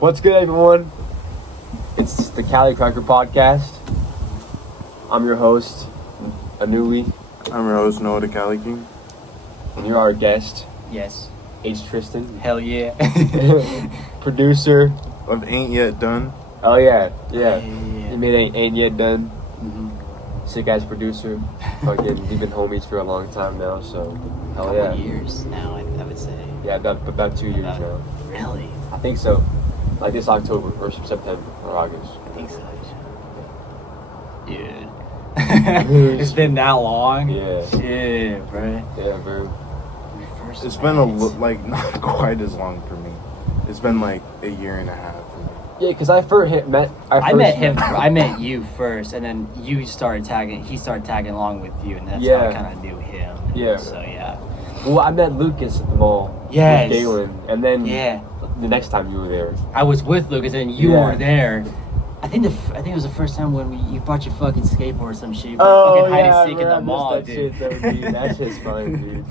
What's good, everyone? It's the Cali Cracker Podcast. I'm your host, Anuli. I'm your host, Noah the Cali King. And you're our guest, Yes. HTristan. Hell yeah. Producer. Of Ain't Yet Done. Oh, yeah. He Yeah. made Ain't Yet Done. Mm-hmm. Sick ass producer. Fucking, we've been homies for a long time now, so hell yeah. Couple years now, I would say. Yeah, about 2 years now. Really? I think so. Like this October or September or August. I think so. Dude. It's been that long? Yeah. Shit, bro. Yeah, bro. It's been not quite as long for me. It's been like a year and a half for me. Yeah, because I met you first, and then he started tagging along with you, and that's how I kind of knew him. Yeah. So, yeah. Well, I met Lucas at the mall. Yes. With Galen, and then Yeah. the next time you were there. I was with Lucas, and you Yeah. were there. I think it was the first time when you brought your fucking skateboard or some shit. Oh, fucking hide and seek in the mall, that dude. Shit, though, dude. That shit's fun, dude.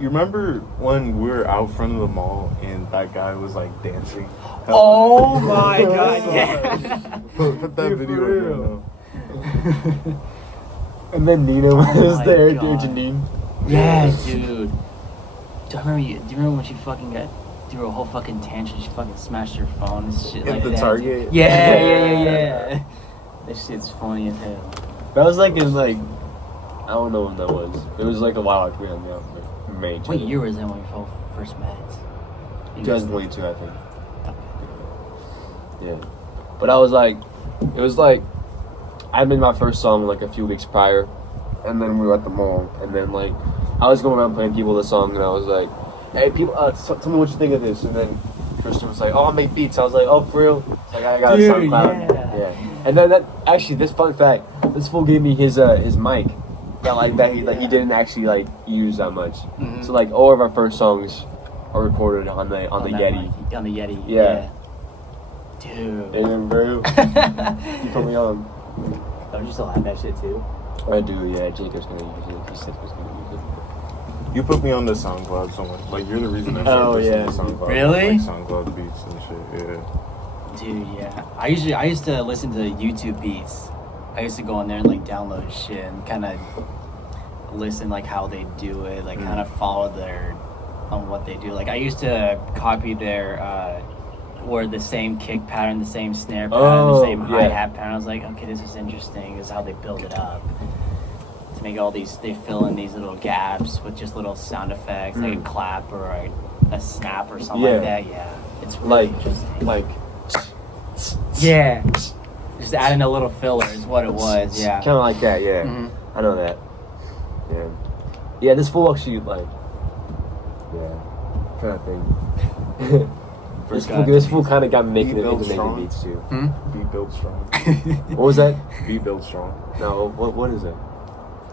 You remember when we were out front of the mall and that guy was like dancing? Oh my god, yeah. Put that Dude, video for in real. now. And then Nina was my there, dude. God. Janine. Yeah, dude. Do you remember when she fucking got through a whole fucking tantrum? She fucking smashed her phone and shit At like the that. Target? Yeah. That shit's funny as hell. That was like in like, I don't know when that was. It was like a while after we hung out. Like May. What year was that when we first met? 2022, I think. Yeah. But I was like, it was like, I made my first song like a few weeks prior, and then we were at the mall, and then like, I was going around playing people the song, and I was like, hey, people, tell me what you think of this, and then Tristan was like, oh, I make beats. I was like, oh, for real? It's like, I got a SoundCloud. Yeah. And then this fun fact, this fool gave me his mic, that he didn't actually like use that much. Mm-hmm. So like all of our first songs are recorded on the Yeti. Mic, on the Yeti. Yeah. Dude. And then, bro, you put me on. Don't you still have that shit too? I do, yeah. Jacob's gonna use it. He said he was gonna use it. You put me on the SoundCloud so much. Like, you're the reason I Oh, started yeah. listening to SoundCloud. Really? Like, SoundCloud beats and shit, yeah. Dude, yeah. I used to listen to YouTube beats. I used to go on there and like download shit and kind of listen like how they do it, like kind of follow on what they do. Like I used to copy their or the same kick pattern, the same snare pattern, the same hi-hat pattern. I was like, okay, this is interesting. This is how they build it up. To make they fill in these little gaps with just little sound effects, like a clap or a snap or something like that. Yeah, it's really interesting. Yeah, just adding a little filler is what it was. Yeah, Kind of like that, yeah. Mm-hmm. I know that. Yeah. Yeah, this fool actually, like, yeah. Trying to think. This fool kind of got me making beats too. Be built strong. What was that? Be built strong. No, what is it?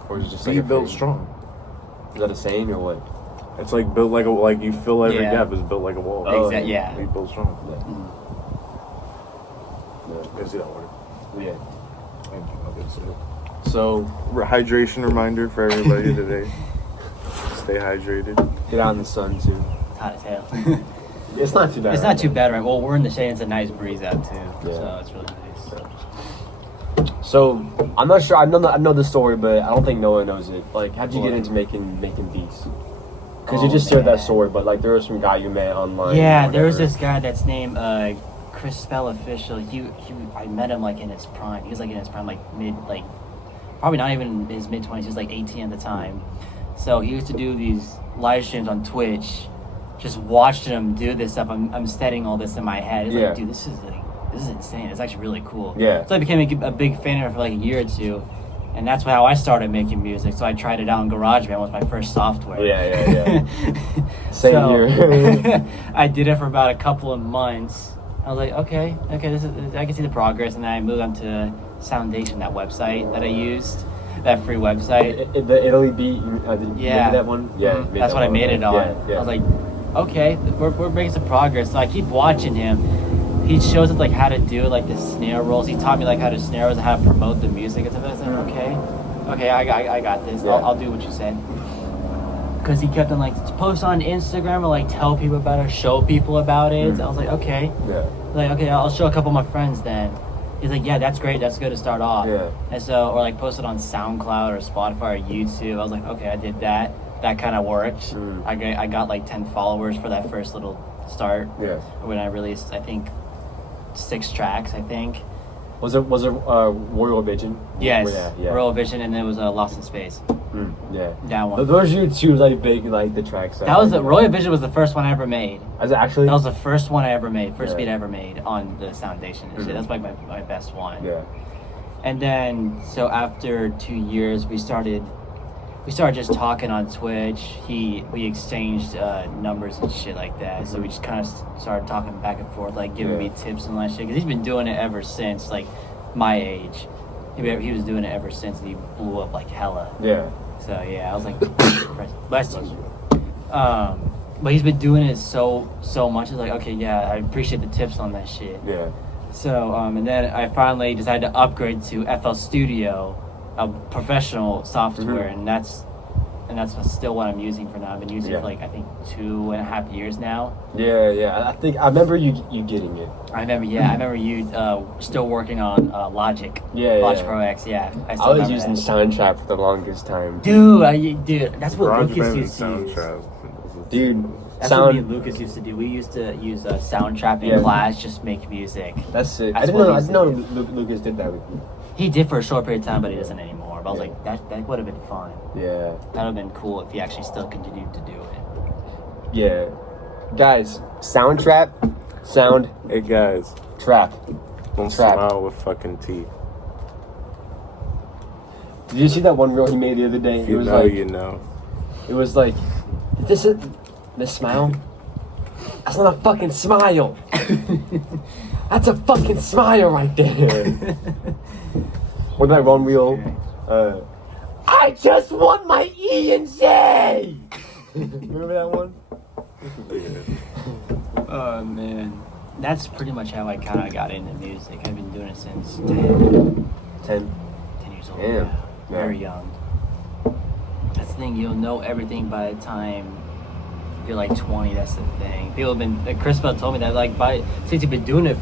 Or is it just like Be a built phrase? strong. Is that a saying or what? It's like built like you fill every Yeah. gap is built like a wall. Oh, exactly. Yeah. Be built strong. Yeah. You see that word? Yeah. Thank you. I'll get to it. So, Hydration reminder for everybody today. Stay hydrated. get out in the sun too. Hot as hell. It's not too bad. It's not too bad, right? Well, we're in the shade. It's a nice breeze out too, Yeah. so it's really nice. So, I'm not sure. I know the story, but I don't think Noah knows it. Like, how'd you get into making beats? Because you just shared that story, but like, there was some guy you met online. Yeah, or there was whatever. this guy that's named Chris Spell Official. I met him like in his prime. He was like in his prime, like probably not even his mid-20s. He was like 18 at the time. So he used to do these live streams on Twitch. Just watching him do this stuff. I'm studying all this in my head. He's like, dude, this is insane. It's actually really cool. Yeah. So I became a big fan of it for like a year or two. And that's how I started making music. So I tried it out in GarageBand was my first software. Yeah. Same here. I did it for about a couple of months. I was like, okay, I can see the progress. And then I moved on to Soundation, that website that I used, that free website. The Italy beat. Did you make that one? Yeah. Mm-hmm. That's what I made it on. Yeah. I was like, okay, we're making some progress. So I keep watching him. He shows us like how to do like the snare rolls. He taught me like how to snare rolls and how to promote the music and stuff. I was like, okay, I got this. Yeah. I'll do what you said. because he kept on like post on Instagram or like tell people about it, show people about it. So I was like, okay. Yeah. Like, okay, I'll show a couple of my friends then. He's like, yeah, that's great. That's good to start off. Yeah. And so, or like post it on SoundCloud or Spotify or YouTube. I was like, okay, I did that. That kind of worked. I got like 10 followers for that first little start. Yeah. When I released, I think 6 tracks. I think. Was it Royal Vision? Yes. Yeah. Royal Vision, and then it was Lost in Space. Yeah. That one. Those are 2 like big like the tracks. That was the Royal Vision was the first one I ever made. Was it actually? That was the first one I ever made. First beat I ever made on the Foundation and shit. That's like my best one. Yeah. And then so after 2 years, we started just talking on Twitch. We exchanged numbers and shit like that. So we just kind of started talking back and forth, like giving me tips and all that shit. Because he's been doing it ever since like my age. He was doing it ever since, and he blew up like hella. Yeah. So yeah, I was like, bless you. But he's been doing it so much. It's like, okay, yeah, I appreciate the tips on that shit. Yeah. So and then I finally decided to upgrade to FL Studio, a professional software, and that's still what I'm using for now. I've been using it for like I think 2.5 years now. Yeah. I remember you getting it. I remember you still working on Logic. Logic Pro X. Yeah, I was using Soundtrap for the longest time. Dude, that's what Lucas used to use. Dude, that's what me and Lucas used to do. We used to use Soundtrap in class, just make music. That's sick. That's I didn't know Lucas did that with you. He did for a short period of time, but he doesn't anymore. But I was like, that would have been fun. Yeah. That would have been cool if he actually still continued to do it. Yeah. Guys, Soundtrap, sound. Hey guys, trap. Don't Trap. smile with fucking teeth. Did you see that one reel he made the other day? If you was know, like, you know. It was like, this smile? That's not a fucking smile. That's a fucking smile right there. What that one reel? I just want my E and J. Remember that one? Oh man, that's pretty much how I kind of got into music. I've been doing it since 10 years old. Damn. Yeah. Very young. That's the thing, you'll know everything by the time you're like 20. That's the thing. People have been, like Chris Bell told me that, like, since you've been doing it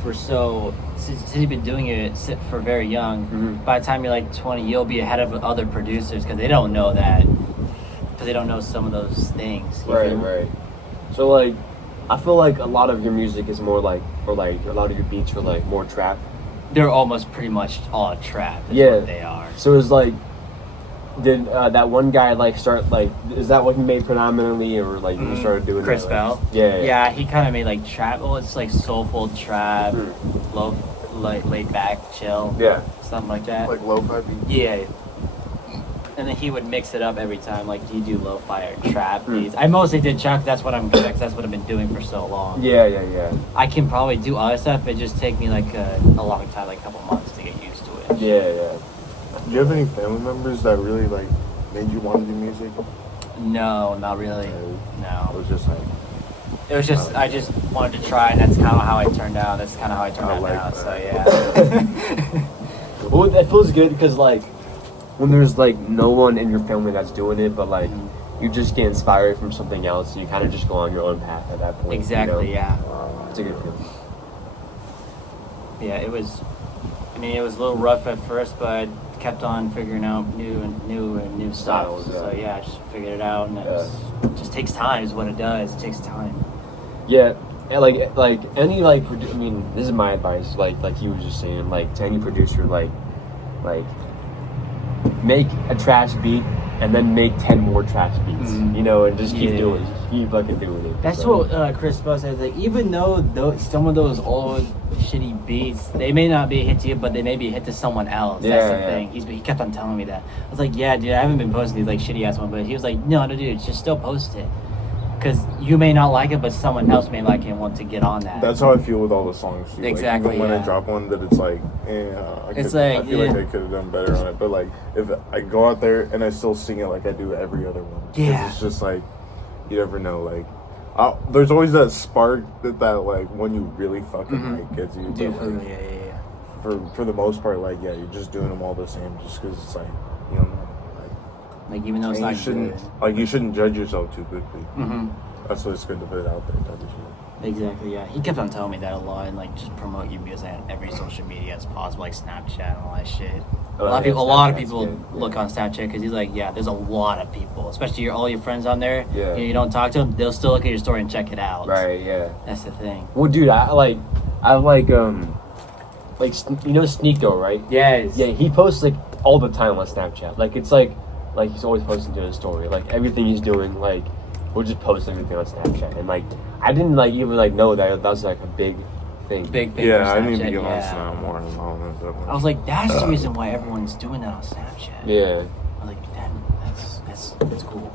since you've been doing it for very young, by the time you're like 20, you'll be ahead of other producers because they don't know that. Because they don't know some of those things. Right. So like, I feel like a lot of your music is more like, or like a lot of your beats are like more trap. They're almost pretty much all trap. What they are. So it's like, did that one guy like start like? Is that what he made predominantly, or like you started doing Chris that, Bell? Like, yeah. Yeah, he kind of made like trap. Well, it's like soulful trap, low, like laid back, chill. Yeah. Something like that. Like lo-fi beats? Yeah. And then he would mix it up every time. Like, do you do lo-fi or trap beats? I mostly did trap. That's what I'm good at. 'Cause that's what I've been doing for so long. Yeah. I can probably do other stuff. It just take me like a long time, like a couple months to get used to it. Yeah. Do you have any family members that really like made you want to do music? No, not really. It No. was just like. It was just, I just wanted to try, and that's kind of how I turned out. That's kind of how I turned out like now. that. So yeah. Well, that feels good because like, when there's like no one in your family that's doing it, but like you just get inspired from something else, and you kind of just go on your own path at that point. Exactly. You know? Yeah. It's a good feeling. Yeah. It was. I mean, it was a little rough at first, but I kept on figuring out new styles. So yeah, I just figured it out, and it just takes time. Is what it does. It takes time. Yeah, and like any like I mean, this is my advice. Like you were just saying, like to any producer, like make a trash beat and then make 10 more trash beats. You know, and just keep doing it. Keep fucking doing it. That's what Chris Bell says. Like, even though some of those old shitty beats, they may not be a hit to you, but they may be a hit to someone else. That's the thing. He kept on telling me that. I was like, yeah, dude, I haven't been posting these like shitty ass ones, but he was like, no, dude, just still post it. Because you may not like it, but someone else may like it and want to get on that. That's how I feel with all the songs. Too. Exactly. Like, even when I drop one, that it's like, I feel like I could have done better on it. But like, if I go out there and I still sing it like I do every other one, 'cause it's just like, you never know. Like, there's always that spark that like when you really fucking like gets you. Dude, But, like, yeah. For the most part, like you're just doing them all the same, just because it's like, you know, like Like even though it's And not you shouldn't good. you shouldn't judge yourself too quickly. Mm-hmm. That's why it's good to put it out there. Type of shit. Exactly, yeah. He kept on telling me that a lot, and like just promote your music on every social media as possible, like Snapchat and all that shit. Oh, a lot yeah, of Snapchat's people good, yeah. look on Snapchat because he's like, yeah, there's a lot of people, especially all your friends on there. Yeah. You don't talk to them, they'll still look at your story and check it out. Right, yeah. That's the thing. Well, dude, I like you know Sneako, right? Yes. Yeah, he posts like all the time on Snapchat. Like it's like he's always posting to his story. Like everything he's doing, like we'll just post everything on Snapchat. And like I didn't like even like know that was like a big thing. Big thing. Yeah, for I need to Snapchat, get on yeah. Snap more and all that. I was like, that's the reason why everyone's doing that on Snapchat. Yeah. I was like, that's cool.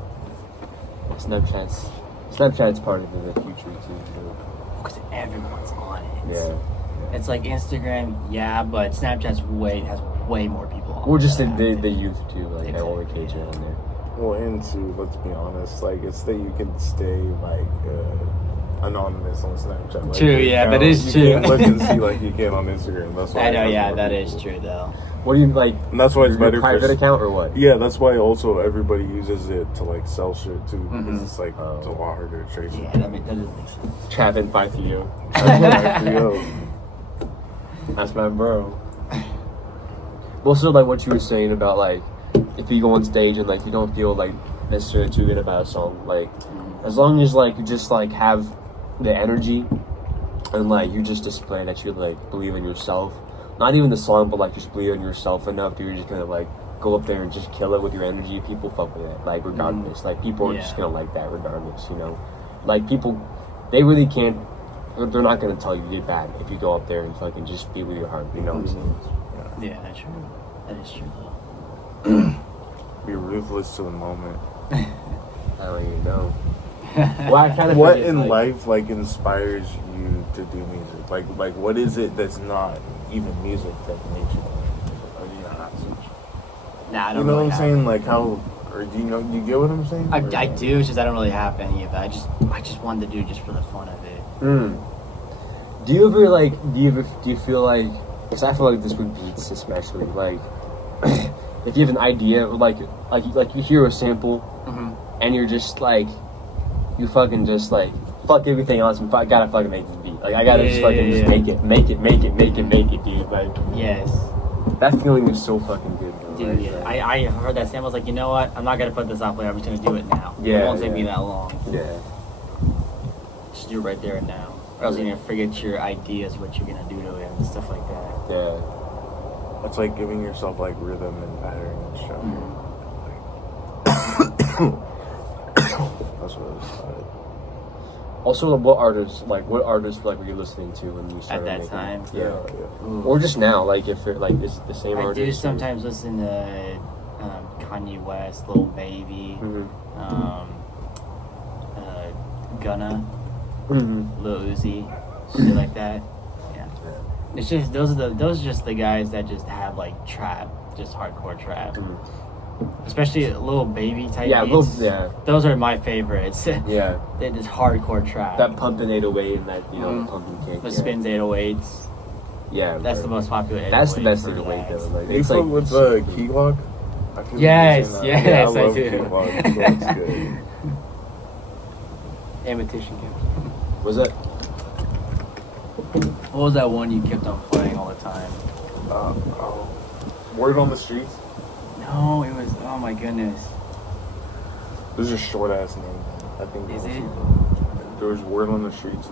Snapchat's part of the future too. Because everyone's on it. Yeah. It's like Instagram, yeah, but Snapchat's has way more people on Or just the it. youth too, like Exactly, all the kids are yeah. on there. Well, and too, let's be honest, like it's that you can stay like anonymous on Snapchat. Like, True, you yeah, that can't- is you true. can't look and see like you can on Instagram. That's why I know, it has yeah, more that people. is true though. What do you like? And that's why it's your better private for account or what? Yeah, that's why also everybody uses it to like sell shit too, because Mhm. it's like it's a lot harder to trace. Yeah, that doesn't make sense. Trapping 530. Yo, That's my bro. Also, like what you were saying about like if you go on stage and like you don't feel like necessarily too good about a song, like as long as like you just like have the energy and like you just display that you like believe in yourself, not even the song, but like just believe in yourself enough that you're just gonna like go up there and just kill it with your energy. People fuck with it, like regardless. Like people are just Yeah. gonna like that regardless, you know. Like people, they really can't. They're not gonna tell you you did bad if you go up there and fucking just be with your heart. You know what I'm saying? Yeah, that's true. That is true though. be ruthless to the moment. I don't even know. Well, I kind of What forget, in like, life like inspires you to do music? Like what is it that's not even music that makes you want to do music? Or do you not have such? Nah, I You don't know really what I'm have saying? any. Like how, or do you get what I'm saying? Or I no? do, it's just I don't really have any of that. I just wanted to do it just for the fun of it. Do you ever like? Do you feel like? Because I feel like this with beats, especially like, if you have an idea, or like you hear a sample, and you're just like, you fucking just like fuck everything else and gotta fucking make this beat. Like I gotta just fucking just make it, dude. Like Yes. that feeling is so fucking good, bro. Dude, right? yeah. Like, I heard that sample. I was like, you know what? I'm not gonna put this off later. I'm just gonna do it now. Yeah, It won't take yeah. me that long. yeah. Just do it right there and now. Or else you're gonna forget your ideas, what you're gonna do to it, and stuff like that. Yeah. It's like giving yourself like rhythm and pattern and stuff. That's what it's like. Also, what artists like were you listening to when you started that making time? Yeah. Yeah. Or just now, like if you're like it's the same I artist. do or- sometimes listen to Kanye West, Lil Baby, Mhm. Gunna, Mhm. Lil Uzi, shit like that. Yeah. It's just those are just the guys that just have like trap, just hardcore trap. Mhm. Especially Lil Baby type Yeah, beats. yeah. Those are my favorites. Yeah. They're just hardcore trap. That pumping 808 and that, you know, Mhm. the pumping kick. the yeah. spins 808s. Yeah. That's the most popular 808. That's the best for 808 that. though. Like, You it's fuck like with the key lock? I feel like Yes, you're saying yes, that. Yeah, I I love do. key lock. Key lock's good. Imitation Game. Was it? What was that one you kept on playing all the time? Word on the streets. No, it was. Oh my goodness. This is a short ass name. I think. Is it? There was word on the streets.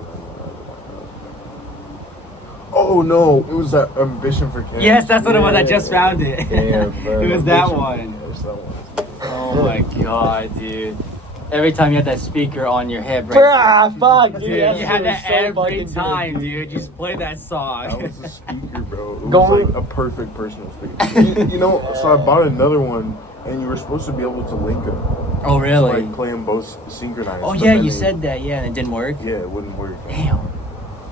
Oh no! It was that Ambition for Canada. Yes, that's what it was. I just found it. Damn, bro. It was that Ambition. one. Yeah, it's that one. Oh my god, dude. Every time you had that speaker on your hip, right? Ah, fuck, Dude, dude. that you had shit that was so every fucking good, time, dude. You just play that song. That was a speaker, bro. It was Going- like a perfect personal speaker. you know, so I bought another one, and you were supposed to be able to link them. Oh, really? Like play them both synchronized. Oh, but yeah, then you they- said that, yeah, and it didn't work? Yeah, it wouldn't work. Damn.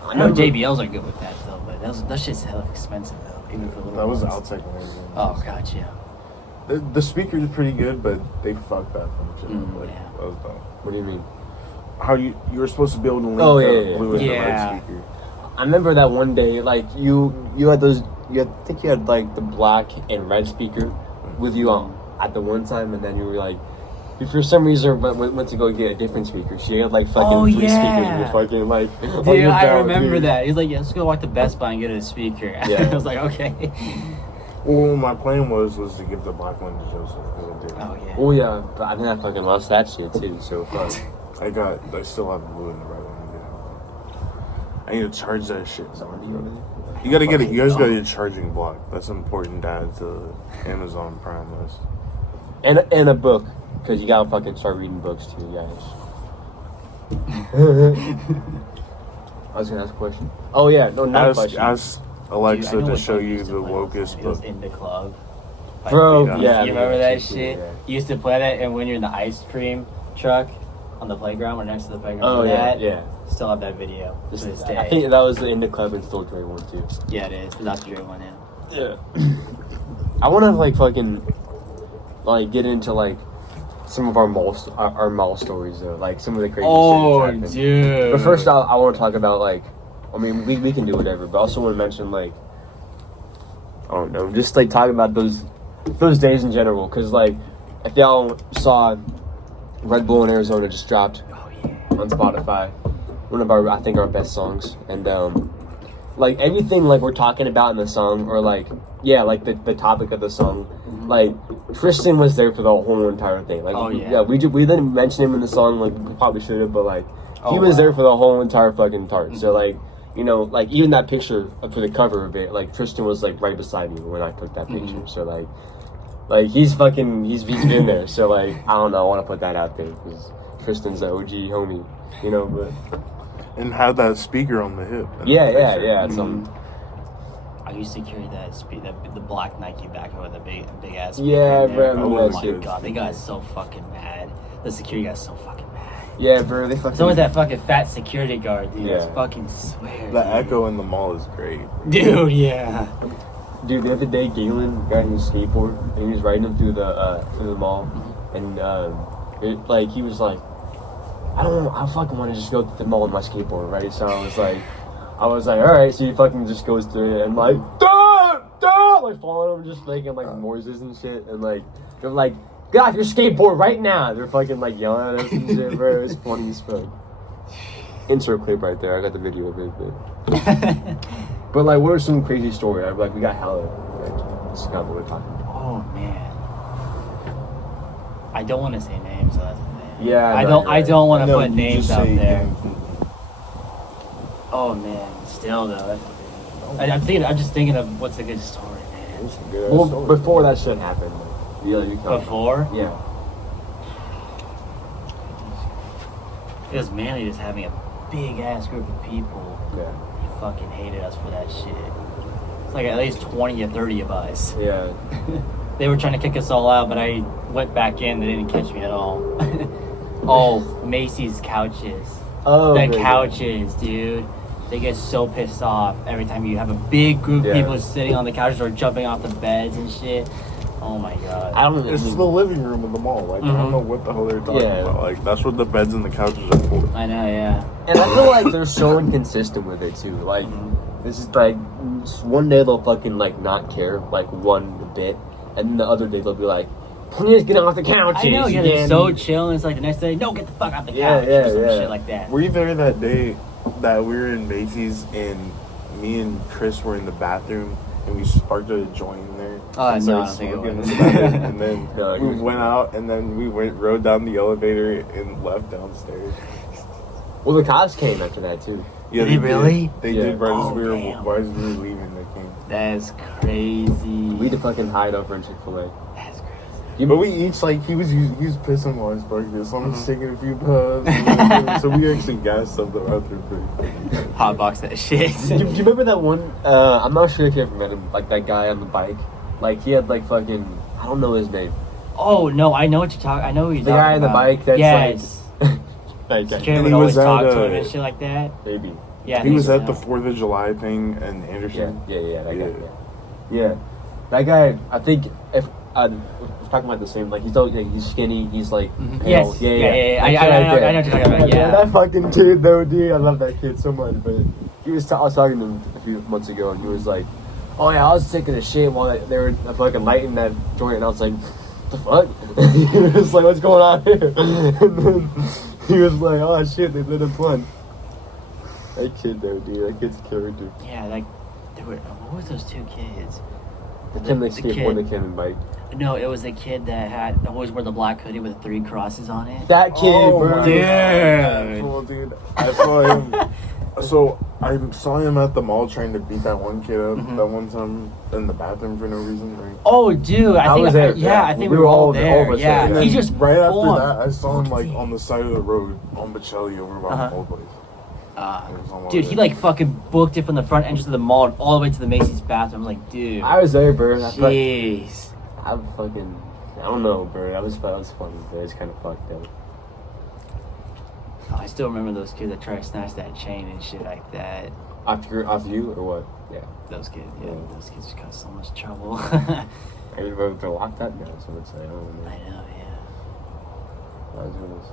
I know JBLs are good with that, though, but that shit's hella expensive, though, even for little That was ones. outside magazine. Oh, gotcha. The speaker is pretty good, but they fucked that function. Mm, like, yeah. that was dumb. What do you mean? How you were supposed to be able to link Oh, the yeah, yeah, blue and the yeah. red speaker. I remember that one day, like you had those. I think you had like the black and red speaker with you on. at the one time, and then you were like, for some reason went to go get a different speaker. She had like fucking 3 speakers and fucking like. Dude, I remember that. He's like, yeah, let's go walk to Best Buy and get a speaker. Yeah. I was like, okay. Well, my plan was to give the black one to Joseph. Oh yeah. Oh yeah, but I think I fucking lost that shit too. So fuck. I still have the blue and the red one. I need to charge that shit. You gotta get it. You guys gotta get a charging block. That's important to add to the Amazon Prime list. And a book, because you gotta fucking start reading books too, guys. I was gonna ask a question. Oh yeah, no, not a question. Ask Alexa to show you the wokest book. In the club. Bro, yeah. You remember that shit? Yeah. You used to play that, and when you're in the ice cream truck on the playground or next to the playground. Oh yeah, that, yeah. Still have that video to this day. I think that was the In the Club and Still Dre one too. Yeah, it is. The Dr. Dre one, yeah. Yeah. I want to like fucking like get into like some of our mall stories though, like some of the crazy shit that's happened. Dude. But first, I want to talk about like, I mean, we can do whatever, but I also want to mention like, I don't know, just like talking about those days in general, because like if y'all saw, Red Bull in Arizona just dropped on Spotify, one of our best songs, and like everything like we're talking about in the song, or like like the topic of the song, like Tristan was there for the whole entire thing. Like we didn't mention him in the song, like we probably should have, but like he was there for the whole entire fucking part. So like, you know, like even that picture for the cover of it, like Tristan was like right beside me when I took that picture. So like he's been there. So like I don't know, I want to put that out there because Tristan's the OG homie, you know. But and had that speaker on the hip. Yeah. It's I used to carry the black Nike backpack with a big ass speaker. Yeah, in there. bro. Oh my god, they got so fucking mad. The security got so fucking mad. Yeah, bro. They fucking. So was that fucking fat security guard, dude. Yeah. I fucking swear. The echo in the mall is great. Dude, yeah. Dude, the other day, Galen got his skateboard and he was riding him through the mall, and he was like, I fucking want to just go to the mall with my skateboard, right? So I was like, all right. So he fucking just goes through it and like, like following him, just making like noises and shit, and like they're like, get off your skateboard right now. They're fucking like yelling at us and shit, bro. It's funny as fuck. Insert clip right there. I got the video of it, but. But like, what are some crazy stories? Like, we got hella. Like, this is not what we're talking about. Oh man. I don't want to say names, so that's the thing. Yeah, I don't want to put you names just out say there. gang. Oh man, still though. I'm just thinking of what's a good story, man. Well, before that shit happened. Yeah, you come. Before? Yeah. It was mainly just having a big ass group of people. Yeah. Fucking hated us for that shit. It's like at least 20 or 30 of us. Yeah. They were trying to kick us all out, but I went back in. They didn't catch me at all. Oh, Macy's couches. Oh. The couches, dude. They get so pissed off every time you have a big group of people sitting on the couches or jumping off the beds and shit. Oh my god. I don't know. It's the living room of the mall. Like, I don't know what the hell they're talking about. Like, that's what the beds and the couches are for. I know, yeah. And I feel like they're so inconsistent with it too. Like, this is like, one day they'll fucking like not care, like one bit, and then the other day they'll be like, please get off the couch. I know, yeah, they're so chill, and it's like the next day, no, get the fuck off the couch. Yeah, or some shit like that. Were you there that day that we were in Macy's and me and Chris were in the bathroom and we sparked a joint in there? Oh, and no, I started don't think it smoking was. in the bathroom, and then we went out and then we rode down the elevator and left downstairs. Well, the cops came after that too. Yeah, Did they really? They did right as we were leaving. They came. That's crazy. We had to fucking hide over in Chick-fil-A. That's crazy. But we each like he was pissing while I was parking. So I'm just taking a few puffs. So we actually gassed something out there pretty quick. Hotbox that shit. Do you remember that one? I'm not sure if you ever met him. Like that guy on the bike. Like he had like fucking, I don't know his name. Oh no, I know what you're talking. I know who you're The talking guy on the about. bike. That's yes. like. Security And would he always was talk at, to him and shit like that. Maybe. Yeah. He was at the the 4th of July thing in Anderson. Yeah. That guy. Yeah. That guy. I think if we're talking about the same, like he's skinny. He's like pale. Yes. Yeah. I know what you're talking about. Yeah. That fucking kid though, dude. I love that kid so much. But I was talking to him a few months ago, and he was like, "Oh yeah, I was taking a shit while they were fucking lighting that joint," and I was like, the fuck? He was like, what's going on here? And then he was like, oh shit, they lit a blunt. That kid though, dude, that kid's a character. Yeah, like, what was those two kids? The kid they skateboard, the kid and bike. No, it was the kid that had always wore the black hoodie with 3 crosses on it. That kid, bro. Dude. That fool, dude. I saw him. So I saw him at the mall trying to beat that one kid up that one time in the bathroom for no reason. Right? Oh, dude, I think was there. yeah, I think we were all there. Yeah, And then he just right after that, I saw him like on the side of the road on Bocelli over by the old place. Dude, he like fucking booked it from the front entrance of the mall and all the way to the Macy's bathroom. I'm like, dude. I was there, bro. Jeez. I don't know, bro. That was funny, bro. It's kind of fucked up. Oh, I still remember those kids that tried to snatch that chain and shit like that. After you or what? Yeah. Those kids, those kids just got so much trouble. I mean, bro, they're locked up now, so it's like, I don't know. I know, yeah. That was what it was.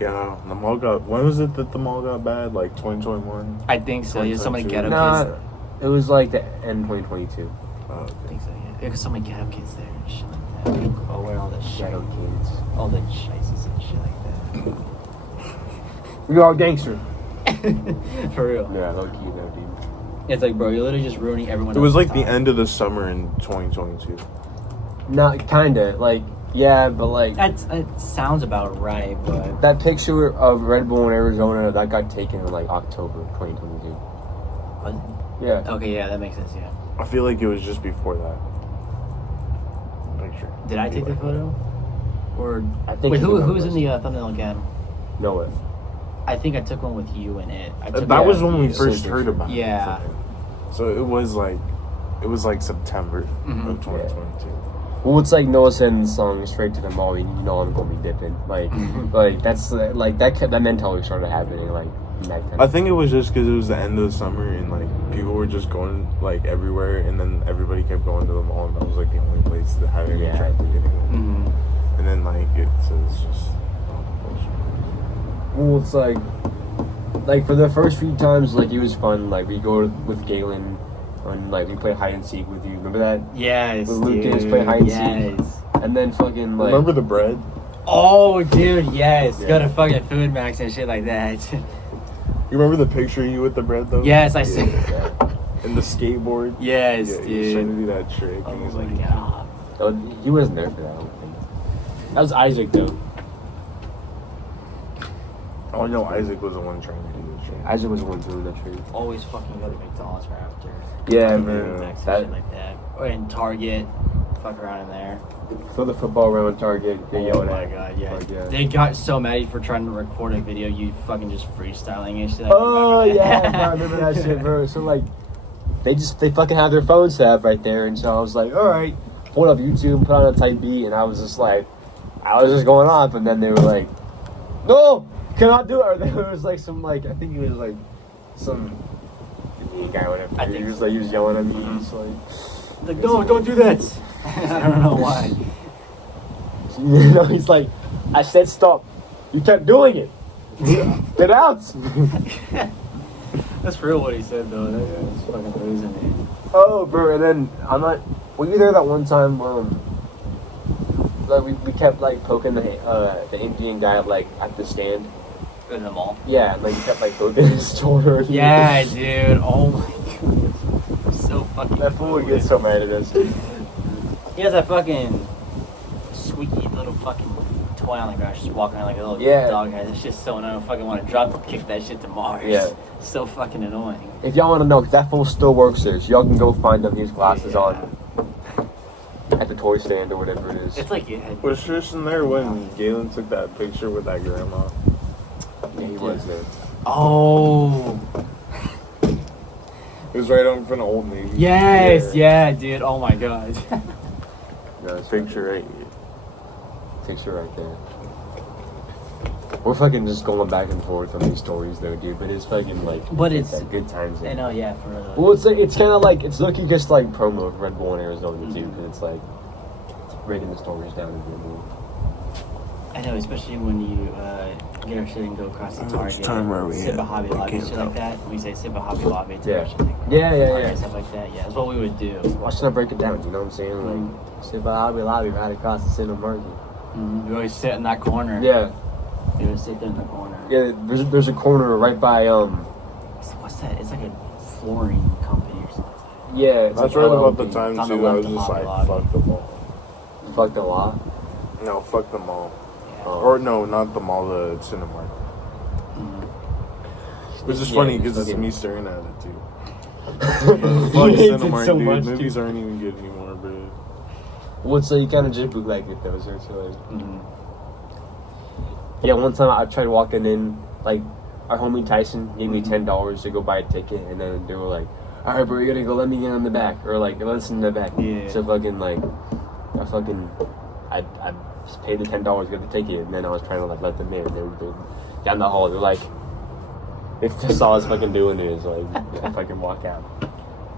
Yeah, the mall got. When was it that the mall got bad? Like 2021. I think so. Yeah, so many ghetto Nah, kids. it was like the end 2022. I think so. Yeah, because so many ghetto kids there and shit like that. Oh, wearing all the shit, Shadow kids. all the shices and shit like that. We are gangsters. For real. Yeah, low key though, dude. It's like, bro, you're literally just ruining everyone. It was else's like the time. end of the summer in 2022. Not kinda like. Yeah, but like It sounds about right, but that picture of Red Bull in Arizona that got taken in like October 2022. what? Yeah. Okay, yeah, that makes sense. Yeah. I feel like it was just before that picture. Did I take the photo? Or I think wait, you who's remember. in the thumbnail again? No way. I think I took one with you in it. I took That was yeah, when we the first same heard picture. about Yeah. it. So it was like September of 2022. Well, it's like Noah sending the song straight to the mall. You know I'm gonna be dipping. Like, like that's like that mentality started happening like in that time. I think it was just because it was the end of the summer and like people were just going like everywhere, and then everybody kept going to the mall, and that was like the only place that had any traffic anyway. And then like it's just bullshit. Well, it's like for the first few times, like it was fun. Like we go with Galen, and like we play hide and seek with you. Remember that? Yes, With Luke dude. Davis play hide and Yes. seek, and then fucking like Remember the bread? Oh, dude, yes. Yeah. Go to fucking Food Max and shit like that. You remember the picture of you with the bread though? Yes, I see. And the skateboard. Yes, Yeah, he was trying to dude. do that trick. Oh and he's my like, god. Oh, he wasn't there for that. I don't think. That was Isaac though. oh no, Isaac was the one trying to do the trick. Isaac was the one doing that trade. Always fucking go to McDonald's right after. Yeah, Food man. Max and That shit like that. Or in Target. Fuck around in there. throw the football around Target. They Oh yelled my at. god, yeah. Like, yeah. They got so mad for trying to record a video, you fucking just freestyling and shit. Oh Remember yeah, that? bro, I remember that shit, bro. So like, they fucking have their phone set up right there, and so I was like, all right, pulled up YouTube, put on a type beat, and I was just going off, and then they were like, no, cannot do it. Or there was like some like I think he was like some Indian guy, or whatever. I think he was yelling at me. He's like, Like, no, don't do that. I don't know why. you know, he's like, I said stop. You kept doing it. Get out. That's real what he said though. That's fucking losing it. Oh, bro, and then were you there that one time? Like we kept like poking the Indian guy like at the stand. In the mall. Yeah, and, like he kept like poking his shoulder. Yeah, dude. Oh my god. So fucking. That fool would get so mad at us. He has that fucking squeaky little fucking toy on the ground, just walking around like a little Yeah. dog head. It's just so annoying. I fucking want to drop kick that shit to Mars. Yeah. So fucking annoying. If y'all want to know, 'cause that fool still works there, so y'all can go find him. He has glasses on at the toy stand or whatever it is. It's like yeah. Was Tristan there when Galen took that picture with that grandma? Yeah, he was there. Oh. It was right out in front of Old Navy. Yes, yeah, dude. Oh my god. No, it's Picture right Picture right there. We're fucking just going back and forth on these stories though, dude. But it's fucking like. But it's- like, good times. I know, yeah, for real. Well, it's kind of like it's looking just like promo of Red Bull in Arizona too, because it's like it's breaking the stories down a bit more. I know, especially when you get our shit and go across the Target. time are we Sip at? a Hobby Lobby, shit like that. When we say sip a Hobby Lobby, to Yeah. our shit, like, Yeah. Stuff like that. Yeah, that's what we would do. Watch them break it down. You know what I'm saying? Like, sit by Hobby Lobby right across the Cinema Market. We always sit in that corner. Yeah. We always sit there in the corner. Yeah. There's a corner right by What's that? It's like a flooring company or something. Yeah. It's That's like right about the LLB. time It's on the too. I left was of just Hobby like, Lobby. fuck the mall. Fuck the law. No, fuck the mall. Yeah. Or no, not the mall. The Cinemark. Which is Yeah, funny it's because it's fucking- me staring at it too. You Fuck hates it Cinemark, so dude. much, Movies dude. aren't even good anymore, bro. Well, so you kind of just bootleg it though, so like. Yeah, one time I tried walking in, like, our homie Tyson gave me $10 to go buy a ticket, and then they were like, "All right, bro, you're gonna go. Let me in on the back, or like, let us in the back." Yeah. So fucking like, I just paid the $10 to get the ticket, and then I was trying to like let them in. They were down the hall. They're like, they just saw us fucking doing it. So like, I fucking walk out.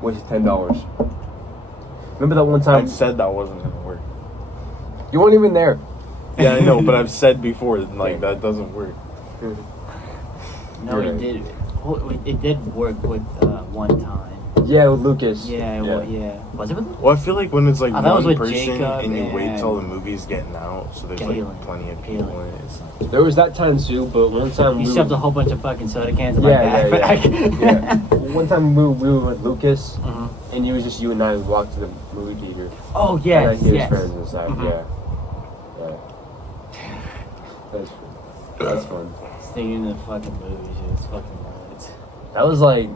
Which is $10. Remember that one I time said that wasn't gonna work. you weren't even there? Yeah, I know, but I've said before, like, that doesn't work. No, Right. it did. Well, it did work with one time. Yeah, with Lucas. Yeah, well, yeah. Was it with? Well, I feel like when it's like I thought it was one with person Jacob and you wait and- till the movie's getting out, so there's Galen. like plenty of people in it. It's like, There was that time too, but one time You we shoved were, a whole bunch of fucking soda cans in Yeah, my backpack. yeah. One time we were with Lucas, Mhm. and it was just you and I. We walked to the movie theater. Oh And yes, like, his yes. friends inside. Mhm. Yeah. That's fun. Singing in the fucking movies, it's fucking nuts. That was like,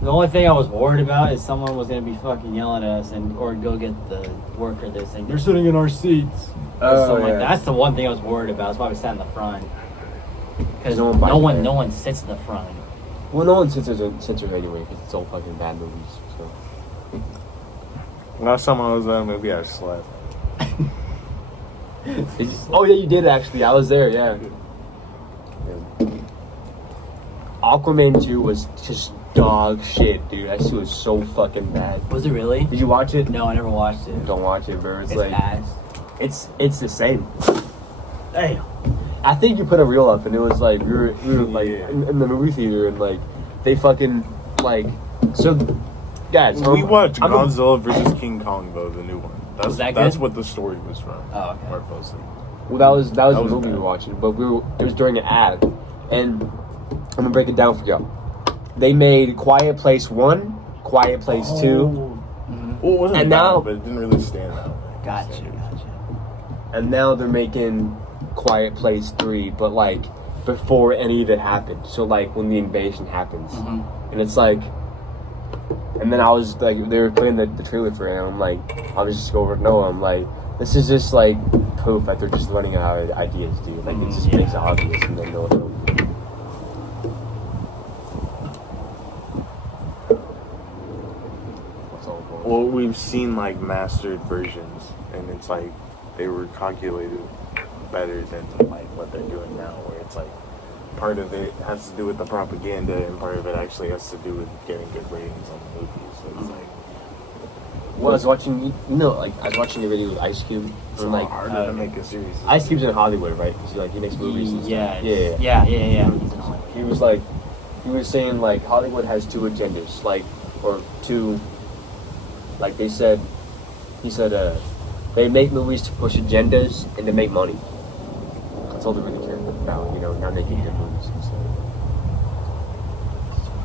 The only thing I was worried about is someone was gonna be fucking yelling at us or go get the worker there saying they're sitting in our seats. Oh, Something like yeah. that. That's the one thing I was worried about. That's why we sat in the front. Because No one buys there. no one sits in the front. well, no one censors anyway because it's all fucking bad movies. So. last time I was at a movie, I slept. Oh yeah, you did actually. I was there. Yeah. Aquaman 2 was just dog shit, dude. That shit was so fucking bad. Was it really? Did you watch it? No, I never watched it. Don't watch it, bro. It's It's like bad. it's the same. Damn. I think you put a reel up, and it was like we were like Yeah. in the movie theater, and like they fucking like so. Guys, We watched I'm a- Godzilla versus King Kong though, the new one. That's Was that that's good? what the story was from. Oh, okay. Or mostly. Well, that was the was movie we bad. were watching, but it was during an ad, and I'm gonna break it down for y'all. They made Quiet Place 1, Quiet Place 2, Mhm. Well, it wasn't And bad, now- but it didn't really stand out. Gotcha. and now they're making Quiet Place 3, but like before any of it happened. So like when the invasion happens, Mhm. and it's like, and then I was like, they were playing the trailer for it, and I'm like, I was just go over to Noah. I'm like, this is just like proof that they're just running out of ideas, dude. Like it just makes it obvious, and then Noah. What's all going on? Well, we've seen like mastered versions, and it's like they were calculated better than like what they're doing now, where it's like part of it has to do with the propaganda, and part of it actually has to do with getting good ratings on the movies. So it's like Well, I was watching, I was watching a video with Ice Cube. it's and, a like, lot harder to make a series. Ice Cube's in Hollywood, right? Because he makes movies and stuff. Yeah. Yeah. Yeah. He's in Hollywood. He was saying like Hollywood has two agendas, or two, like he said, they make movies to push agendas and to make money. That's all they really care about, not making good movies and stuff.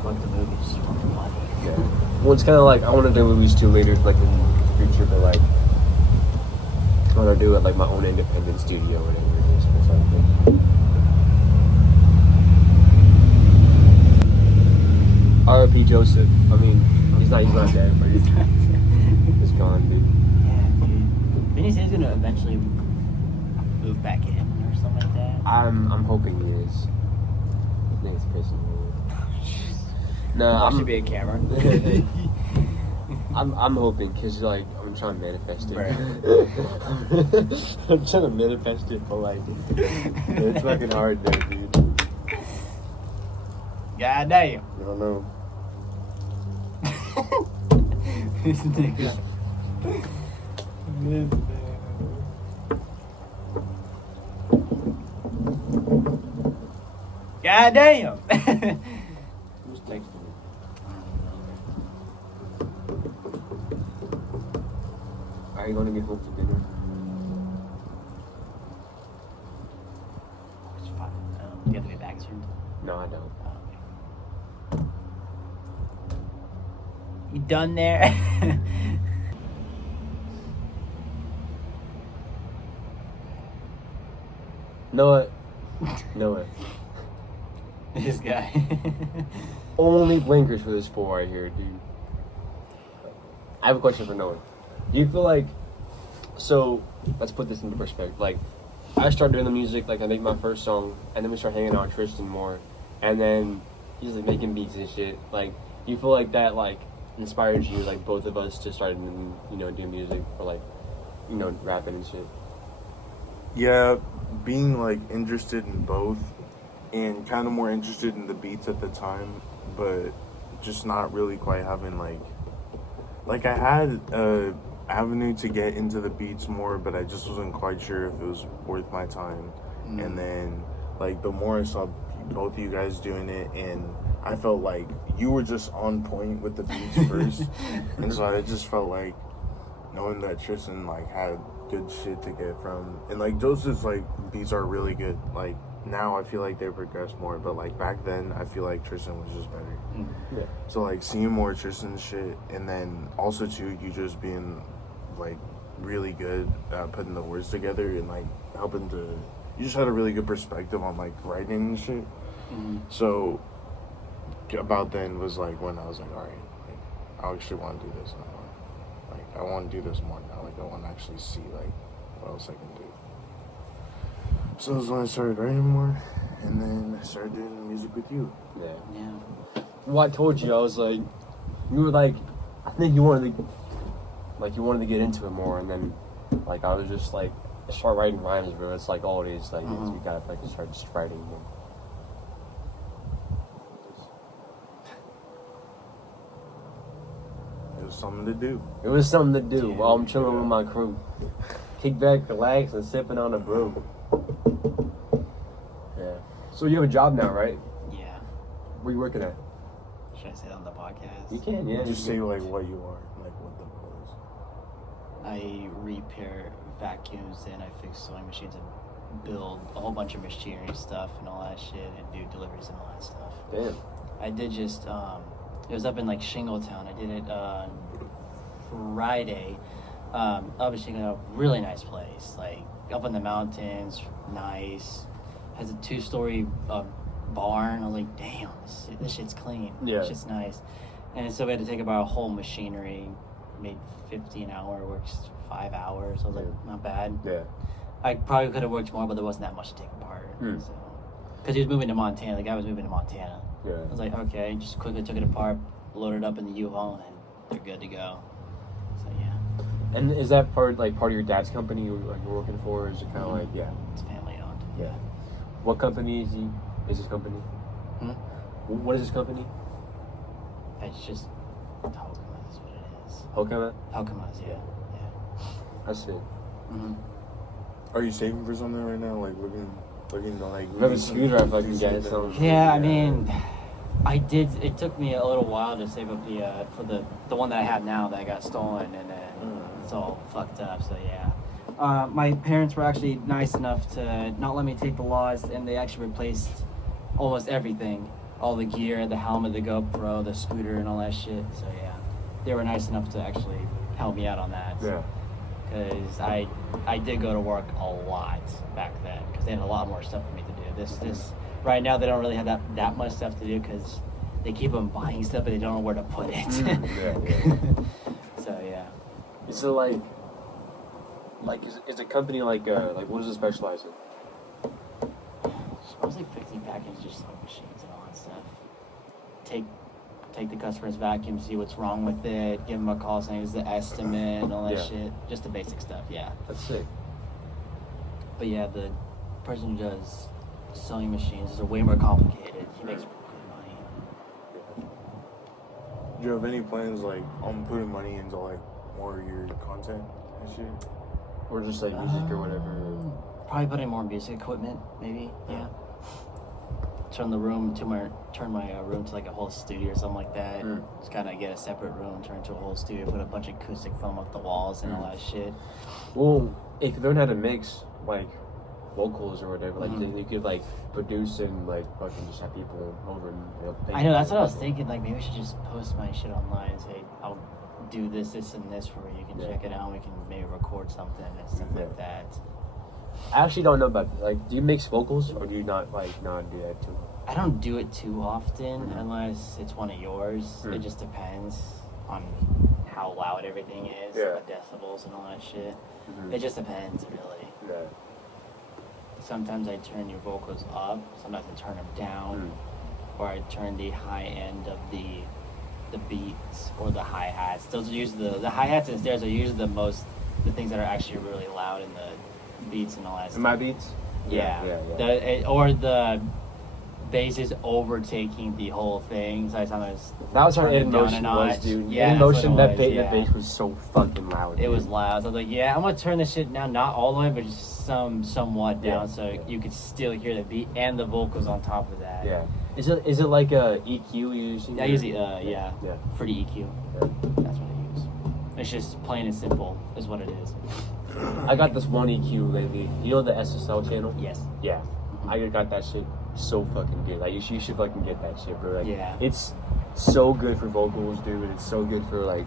Fuck the movies. Just want the money. Yeah. Well, it's kind of like I want to do movies too later, like in the future, but like I want to do it like my own independent studio, or whatever it is, or something. R.I.P. Joseph. I mean, he's not dead, but he's gone, dude. Yeah, dude. Didn't he say he's gonna eventually move back in or something like that? I'm hoping he is. I think it's pissing me. No, Watch I'm it be a camera. I'm hoping because like I'm trying to manifest it. Right. I'm trying to manifest it, but like it's fucking hard there, dude. God damn. I don't know. This nigga. God damn. Who's texting me? Are you going to get home for dinner? It's fine. Do you have to get back soon? No, I don't. Oh, okay. You done there? Know it. This guy. Only blinkers for this fool right here, dude. I have a question for Noah. Do you feel like, so let's put this into perspective. Like, I started doing the music, like I make my first song, and then we start hanging out with Tristan more, and then he's like making beats and shit. Like, do you feel like that like inspired you, like both of us, to start, doing music or like, rapping and shit? Yeah, being like interested in both, and kind of more interested in the beats at the time, but just not really quite having like I had a avenue to get into the beats more, but I just wasn't quite sure if it was worth my time. And then like the more I saw both of you guys doing it, and I felt like you were just on point with the beats first, and so I just felt like knowing that Tristan like had good shit to get from, and like Joseph's like beats are really good. Like now I feel like they progressed more, but like back then I feel like Tristan was just better. Yeah. So like seeing more Tristan shit, and then also too you just being like really good at putting the words together and like helping to, you just had a really good perspective on like writing and shit. So about then was like when I was like, all right, like I actually want to do this now. Like I want to do this more now. Like I want to actually see like what else I can do. So it was when I started writing more, and then I started doing music with you. Yeah. Well, I told you, I was like, you were like, I think you wanted to get into it more, and then like I was just like, start writing rhymes, bro. It's like all it is, like you gotta like start just writing more. It was something to do. It was something to do while I'm chilling with my crew. Kick back, relax, and sipping on a brew. Yeah. So you have a job now, right? Yeah. Where you working at? Should I say that on the podcast? You can, yeah. Just say like what you are, like what the role is. I repair vacuums and I fix sewing machines and build a whole bunch of machinery stuff and all that shit and do deliveries and all that stuff. Damn. I did just, it was up in like Shingletown. I did it Friday. Up in Shingletown, really nice place. Like up in the mountains, nice. Has a 2-story barn. I was like, damn, this shit's clean. Yeah. This shit's nice. And so we had to take about a whole machinery, made 50 an hour, works 5 hours. I was like, not bad. Yeah. I probably could have worked more, but there wasn't that much to take apart. So, because he was moving to Montana. The guy was moving to Montana. Yeah. I was like, okay, just quickly took it apart, loaded it up in the U-Haul, and they're good to go. So yeah. And is that part of your dad's company you're working for? Or is it kind of like, yeah? It's family owned. Yeah. What company is his company? What is his company? It's just Hokumas is what it is. Hokama? Hokumas, yeah. I see. Are you saving for something right now? Like looking to like Maybe a screwdriver I can get something. Yeah, I mean, I did. It took me a little while to save up for the one that I have now that got stolen, and then it's all fucked up. So yeah, my parents were actually nice enough to not let me take the loss, and they actually replaced almost everything, all the gear, the helmet, the GoPro, the scooter, and all that shit. So yeah, they were nice enough to actually help me out on that. Yeah. Because I did go to work a lot back then because they had a lot more stuff for me to do. This right now they don't really have that much stuff to do because they keep on buying stuff but they don't know where to put it. So yeah. Is it like is a company like what does it specialize in? Supposedly fixing vacuums, just sewing machines and all that stuff. Take the customer's vacuum, see what's wrong with it, give them a call saying it's the estimate and all that shit. Just the basic stuff, yeah. That's sick. But yeah, the person who does sewing machines is way more complicated. He makes good money. Do you have any plans like on putting money into like more of your content and shit? Or just like music or whatever. Probably put in more music equipment, maybe. Yeah. Turn my room to like a whole studio or something like that. Just kind of get a separate room, turn into a whole studio, put a bunch of acoustic foam up the walls and all that shit. Well, if you learn how to mix like vocals or whatever, like you could like produce and like fucking just have people over and I know, that's what I was thinking. Like maybe I should just post my shit online and say I'll do this and this for you. You can check it out. We can maybe record something and stuff like that. I actually don't know about like. Do you mix vocals or do you not do that too? I don't do it too often unless it's one of yours. It just depends on how loud everything is, the decibels and all that shit. It just depends, really. Yeah. Sometimes I turn your vocals up. Sometimes I turn them down, or I turn the high end of the beats or the hi hats. Those are usually the hi hats and snares are usually the things that are actually really loud in the beats and all that stuff. My beats? Yeah. Or the bass is overtaking the whole thing, so I sometimes that was how turn it In down Motion a notch. was, dude. Yeah, In Motion, that bass was so fucking loud. It was loud. So I was like, yeah, I'm gonna turn this shit down, not all the way, but just somewhat down, so you could still hear the beat and the vocals on top of that. Yeah. Is it like a EQ you using? I usually for the EQ. Yeah. That's what I use. It's just plain and simple is what it is. I got this one EQ lately. You know the SSL channel? Yes. Yeah. I got that shit so fucking good. Like you should fucking get that shit, bro. Like, it's so good for vocals, dude. It's so good for like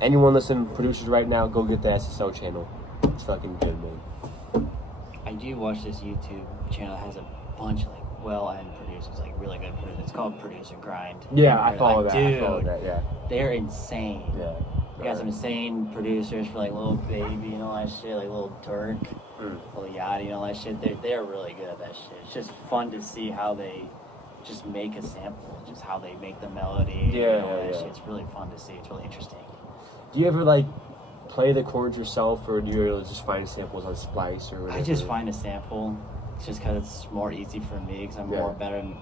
anyone listening, producers right now. Go get the SSL channel. It's fucking good, man. I do watch this YouTube channel that has a bunch of like well-end producers, like really good producers. It's called Producer Grind. Yeah, I follow like, that. Dude, I follow that. Yeah. They're insane. Yeah. We got some insane producers for like Lil Baby and all that shit, like Lil Durk, Lil Yachty and all that shit. They're really good at that shit. It's just fun to see how they just make a sample, just how they make the melody. That shit. It's really fun to see. It's really interesting. Do you ever like play the chords yourself, or do you just find samples on Splice or whatever? I just find a sample. It's just because it's more easy for me because I'm more better in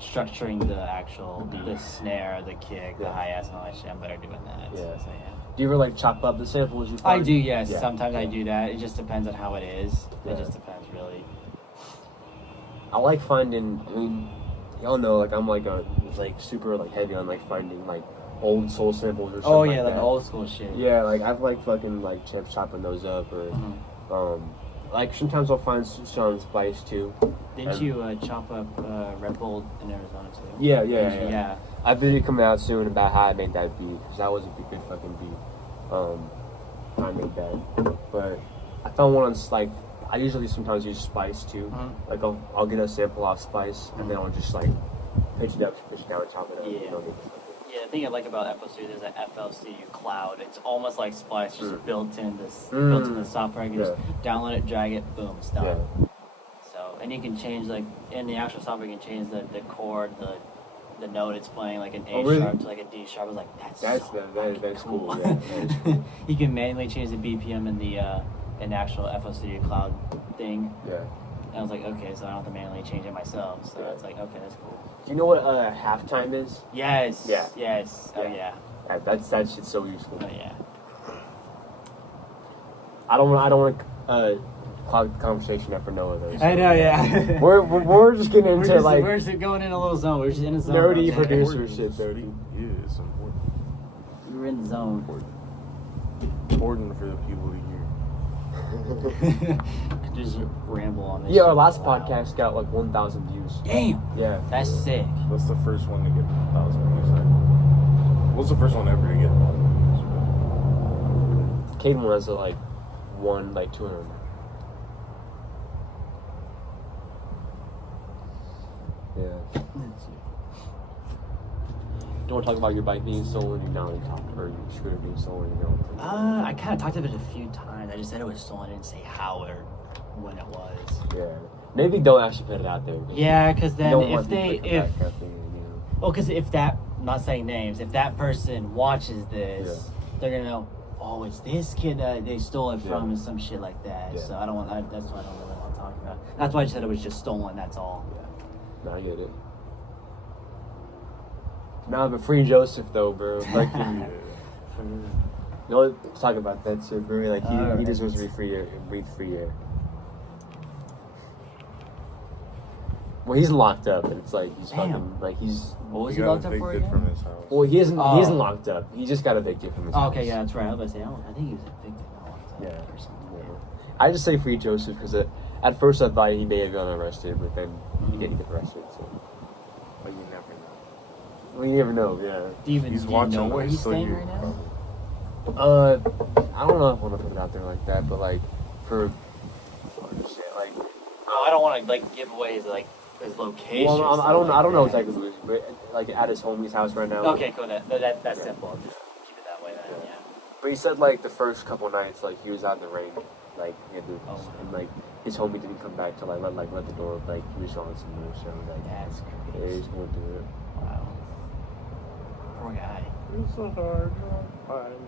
structuring the actual the snare, the kick, the hi-hats and all that shit. I'm better doing that. Yeah. So, Do you ever like chop up the samples you find? I do, yes. Yeah. Sometimes I do that. It just depends on how it is. Yeah. It just depends, really. I like finding. I mean, y'all know, like I'm like super like heavy on like finding like old soul samples or something. Oh yeah, like that. old school shit. Yeah, like I've like fucking like chopping those up, or like sometimes I'll find shit on Splice too. Didn't you chop up Red Bull in Arizona too? Yeah. I have a video coming out soon about how I made that beat, because that was a good fucking beat. I made that, but I found one on like I usually sometimes use Splice too. Like I'll get a sample off Splice and then I'll just like pitch it down and chop it up. Yeah. Yeah, the thing I like about FL Studio is that FL Studio Cloud. It's almost like Splice, just built in the software. You can just download it, drag it, boom, it's done. Yeah. So, and you can change like in the actual software, you can change the chord, the note it's playing, like an A sharp to like a D sharp. I was like, that's cool. cool. Yeah, You can manually change the BPM in the actual FL Studio Cloud thing. Yeah. And I was like, okay, so I don't have to manually change it myself. So it's like, okay, that's cool. Do you know what halftime is? Yes. Yeah. Yes. Oh yeah. That shit's so useful. Oh yeah. I don't want cloud the conversation after no of those. I know, yeah. we're just getting into we're just going in a little zone. We're just in a zone. Nerdy producer shit, dirty. Yeah, it's important. We're in the zone. Important for the people to hear. Just ramble on this. Yeah, our last podcast got like 1,000 views. Damn. Yeah. That's sick. What's the first one to get 1,000 views? What's the first one ever to get 1,000 views? Caden was like 200. Yeah. You want to talk about your bike being stolen? You know, or your scooter being stolen? You know. I kind of talked about it a few times. I just said it was stolen. I didn't say how or when it was. Yeah. Maybe don't actually put it out there. Yeah, because then I'm not saying names, if that person watches this, they're gonna know, oh, it's this kid that they stole it from and some shit like that. Yeah. So that's why I don't really want to talk about it. That's why I said it was just stolen. That's all. Yeah. No, I get it. Nah, but free Joseph though, bro. Like, You know, let's talk about that too, bro. Like he deserves to breathe free air. Well, he's locked up, and it's like he's fucking like he's. What was he locked up for again? From his house. Well, he isn't locked up. He just got evicted from his house. Okay, yeah, that's right. I was about to say, I think he was evicted, not locked up or something. Yeah. I just say free Joseph because at first I thought he may have gotten arrested, but then he didn't get arrested. So. But you never know. Well, you never know. Yeah. Do you know where he's staying right now? I don't know if I want to put it out there like that, but like for shit, like. Oh, I don't want to like give away his location. Well, I don't know exactly who it is, but like at his homie's house right now. Okay, cool. That's simple. I'll just keep it that way then. Yeah. But he said like the first couple nights, like he was out in the rain, like and like his homie didn't come back to let the door, like he was on some new show. Like that's crazy. Yeah, he's going through it. Wow. Poor guy. It's so hard. Fine.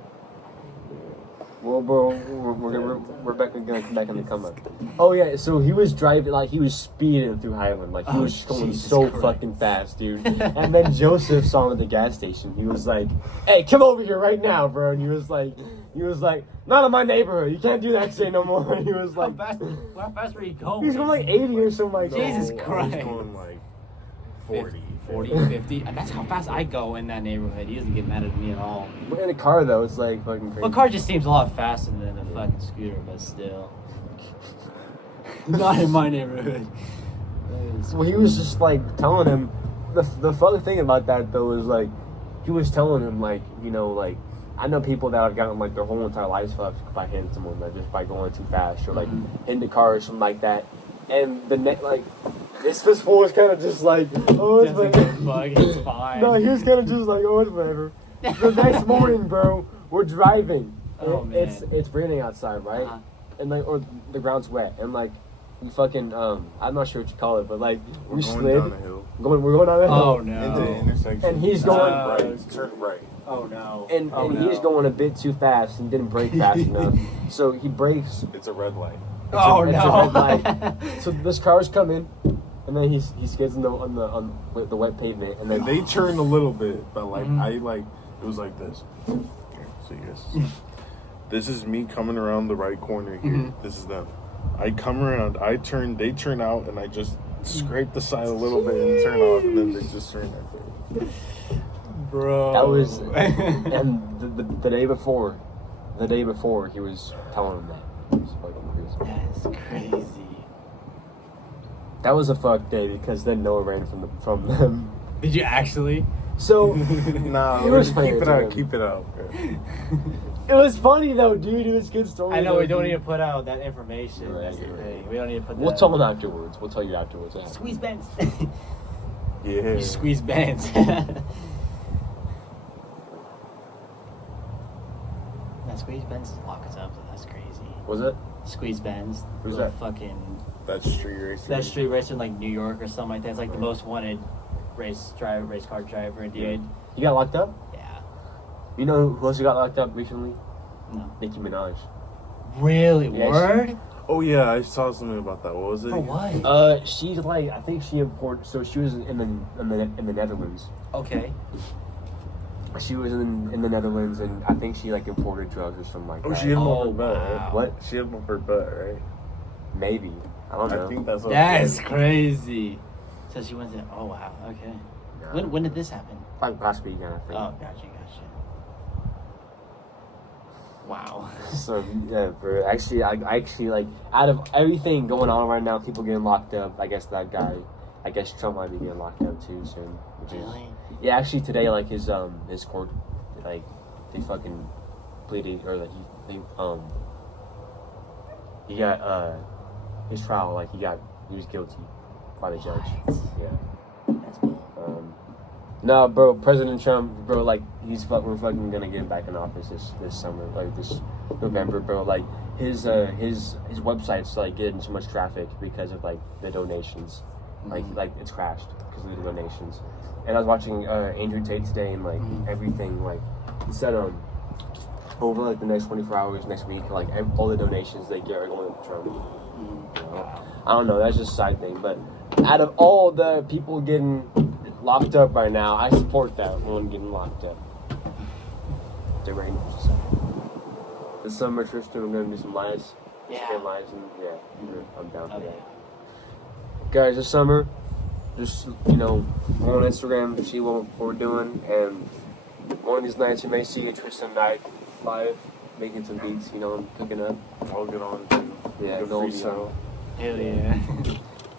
Well, bro, we're gonna come back on the come up. Oh yeah, so he was driving, like he was speeding through Highland, like he was going so fucking fast, dude. And then Joseph saw him at the gas station. He was like, "Hey, come over here right now, bro." And he was like, "Not in my neighborhood. You can't do that shit no more." And he was like, how fast were you going? He was going like 80 or something like that. Jesus Christ. He was going like 40. 50. That's how fast I go in that neighborhood. He doesn't get mad at me at all. But in a car though, it's like fucking crazy. Well, a car just seems a lot faster than a fucking scooter, but still. Not in my neighborhood. Well, he was just like telling him. The funny thing about that though is like, he was telling him like, you know, like, I know people that have gotten like their whole entire lives fucked by hitting someone, like just by going too fast or like in the car or something like that. And the like. This fool was kind of just like, oh, it's it's fine. No, he was kind of just like, oh, it's whatever. The next morning, bro, we're driving. Oh, man. It's raining outside, right? Uh-huh. And like, or the ground's wet, and like, we fucking I'm not sure what you call it, but like, we slid. Down the hill. We're going down the hill. Oh no. Into the intersection. And he's going right. Turn right. Oh no. And he's going a bit too fast and didn't brake fast enough, so he brakes. It's a red light. It's a red light. So this car's coming. And then he skids on the wet pavement, and then they turned a little bit, but like it was like this. Here, so you guys, this is me coming around the right corner here. Mm-hmm. This is them. I come around, I turn, they turn out, and I just scrape the side a little bit and turn off, and then they just turn right there. Bro, that was, and the day before, he was telling him that. It was fucking crazy. That's crazy. That was a fuck day because then Noah ran from them. Did you actually? So nah, it was keep it out. It was funny though, dude. It was a good story. I know we don't need to put out that information. That's the thing. We don't need to put. We'll tell them afterwards. We'll tell you afterwards. Squeeze Benz. Yeah. You squeeze Benz. That Squeeze Benz locked up. That's crazy. Was it? Squeeze Benz. Who's that? Fucking. That street racer. That street racer in like New York or something like that. It's like the most wanted race car driver, dude. Yeah. You got locked up? Yeah. You know who else got locked up recently? No. Nicki Minaj. Really? Yeah, Word? Oh yeah, I saw something about that. What was it? For what? She's like, I think she imported. So she was in the Netherlands. Okay. She was in the Netherlands, and I think she like imported drugs or something like that. Oh, she hit him off her butt. Wow. Right? What? She hit him off her butt, right? Maybe. I don't know. I think that's what That's crazy. So she went to. Oh wow. Okay. No. When did this happen? Like last weekend, I think. Oh, gotcha. Wow. So yeah, bro. Actually, I like out of everything going on right now, people getting locked up. I guess that guy. I guess Trump might be getting locked up too soon. Which Really? is, yeah, actually today, like his court, like they fucking pleaded or like he got his trial, like he was guilty by the judge. Yeah. That's cool. No, bro, President Trump, bro, like we're fucking gonna get back in office this summer, like this November, bro. Like his website's like getting so much traffic because of like the donations, like it's crashed because of the donations. And I was watching Andrew Tate today, and like everything, like he said over like the next 24 hours, next week, like all the donations they get are going to Trump. You know? I don't know, that's just a side thing, but out of all the people getting locked up right now, I support that one getting locked up. The Rangers. This summer, Tristan, we're gonna do some lives. Yeah. Spin lives and I'm down for Okay. that. Guys, this summer, just go on Instagram to see what we're doing, and one of these nights you may see Tristan and I live making some beats. Cooking up. I'll get on to Yeah, the no freestyle. Hell yeah.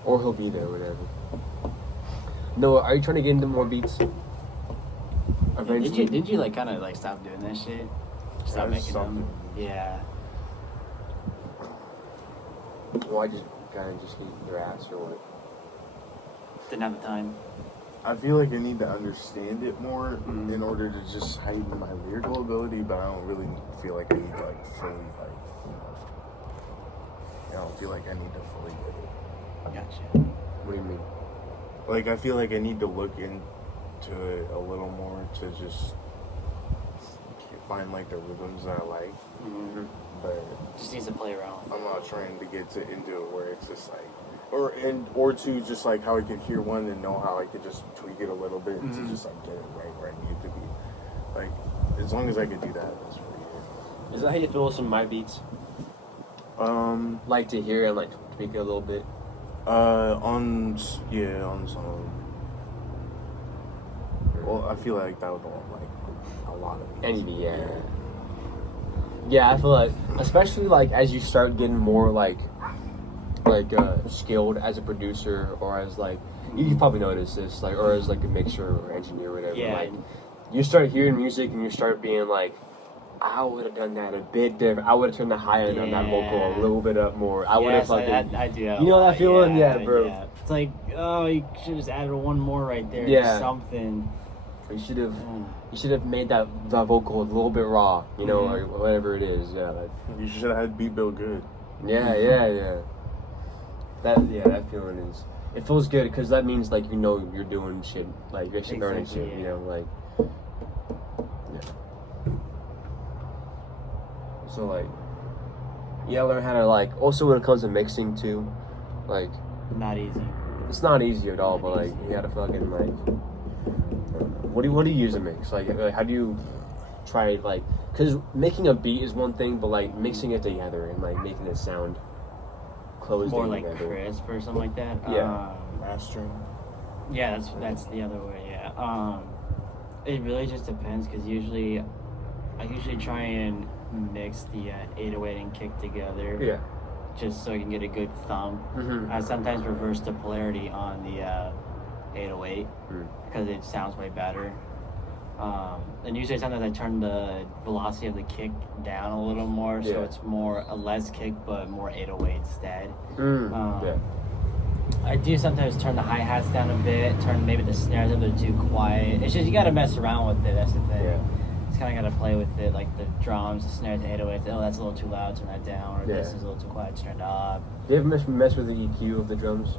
Or he'll be there, whatever. No, are you trying to get into more beats? Eventually. Did you like kind of like stop doing that shit? Stop making them. Yeah. Why just kind of just get your ass or what? Didn't have the time. I feel like I need to understand it more in order to just heighten my lyrical ability, but I don't really feel like I need to like fully I don't feel like I need to fully get it. Gotcha. What do you mean? Like I feel like I need to look into it a little more to just find like the rhythms that I like. Mm-hmm. But Just needs to play around. I'm not trying to get into it where it's just like, or to just like how I could hear one and know how I could just tweak it a little bit to just like get it right where I need it to be. Like as long as I could do that, that's pretty good. Is that how you feel with some of my beats? Like to hear and like tweak it a little bit. On some. Well, I feel like that would want like a lot of beats. Yeah, I feel like, especially like as you start getting more like skilled as a producer or as like you probably noticed this like or as like a mixer or engineer or whatever. Yeah. Like you start hearing music and you start being like, I would have done that a bit different. I would have turned the high end on that vocal a little bit up more. I would have fucking. I do. You know that feeling? Yeah, bro. Yeah. It's like, oh, you should have just added one more right there. Yeah. Something. You should have made that vocal a little bit raw, or whatever it is. Yeah, like, You should have had Beat Bill Good. yeah. That feeling is. It feels good because that means like you're doing shit, like you're actually learning shit. Yeah. Like. Yeah. So like, learn how to like. Also, when it comes to mixing too, like. Not easy. It's not easy at all, but like you gotta fucking like. What do you use to mix? Like how do you try like? Because making a beat is one thing, but like mixing it together and like making it sound closed More in like together. crisp or something like that. Yeah. Mastering. Yeah, that's the other way. Yeah. It really just depends because I usually try and mix the 808 and kick together. Yeah. Just so I can get a good thumb. Mm-hmm. I sometimes reverse the polarity on the 808 Mm. because it sounds way better. And usually sometimes I turn the velocity of the kick down a little more, so it's a less kick but more 808 instead. Yeah. I do sometimes turn the hi-hats down a bit, turn maybe the snares a bit too quiet. It's just you gotta mess around with it, that's the thing. Yeah. Just kinda gotta play with it, like the drums, the snares, the 808s. Oh, that's a little too loud, turn that down. Or this is a little too quiet, turn it up. Do you ever mess with the EQ of the drums?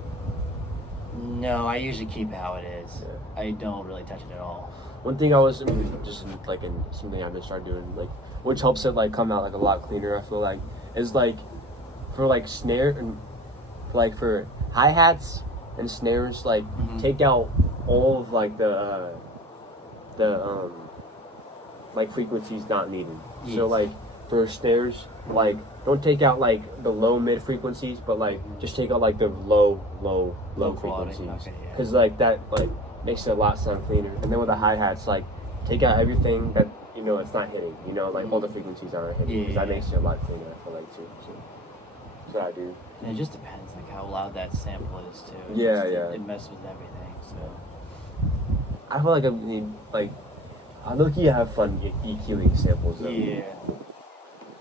No, I usually keep it how it is. Yeah. I don't really touch it at all. One thing I was just like in something I've been started doing, like which helps it like come out like a lot cleaner. I feel like is like for like snare and like for hi hats and snares, like take out all of like the like frequencies not needed. Yes. So like for snares, like don't take out like the low mid frequencies, but like just take out like the low quality. frequencies, Okay, yeah. because like that like makes it a lot sound cleaner. And then with the hi hats, like take out everything that it's not hitting. Like all the frequencies aren't hitting, because that makes it a lot cleaner. I feel like too. So that's what I do. And it just depends like how loud that sample is too. It messes with everything. So I feel like I need I look-key have fun EQing samples though. yeah.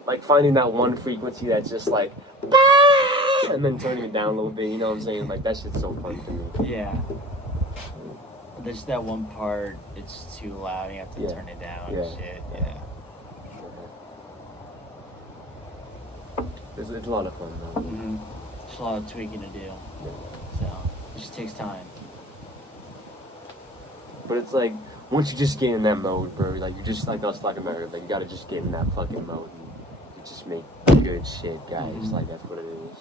Like finding that one frequency that's just like and then turning it down a little bit, you know what I'm saying? Like that shit's so fun to me. Yeah. There's that one part, it's too loud, you have to turn it down and shit. Yeah. It's a lot of fun though. There's a lot of tweaking to do. So it just takes time. But it's like once you just get in that mode, bro, like you just like us talking about it, like you gotta just get in that fucking mode and you just make good shit, guys. Like that's what it is.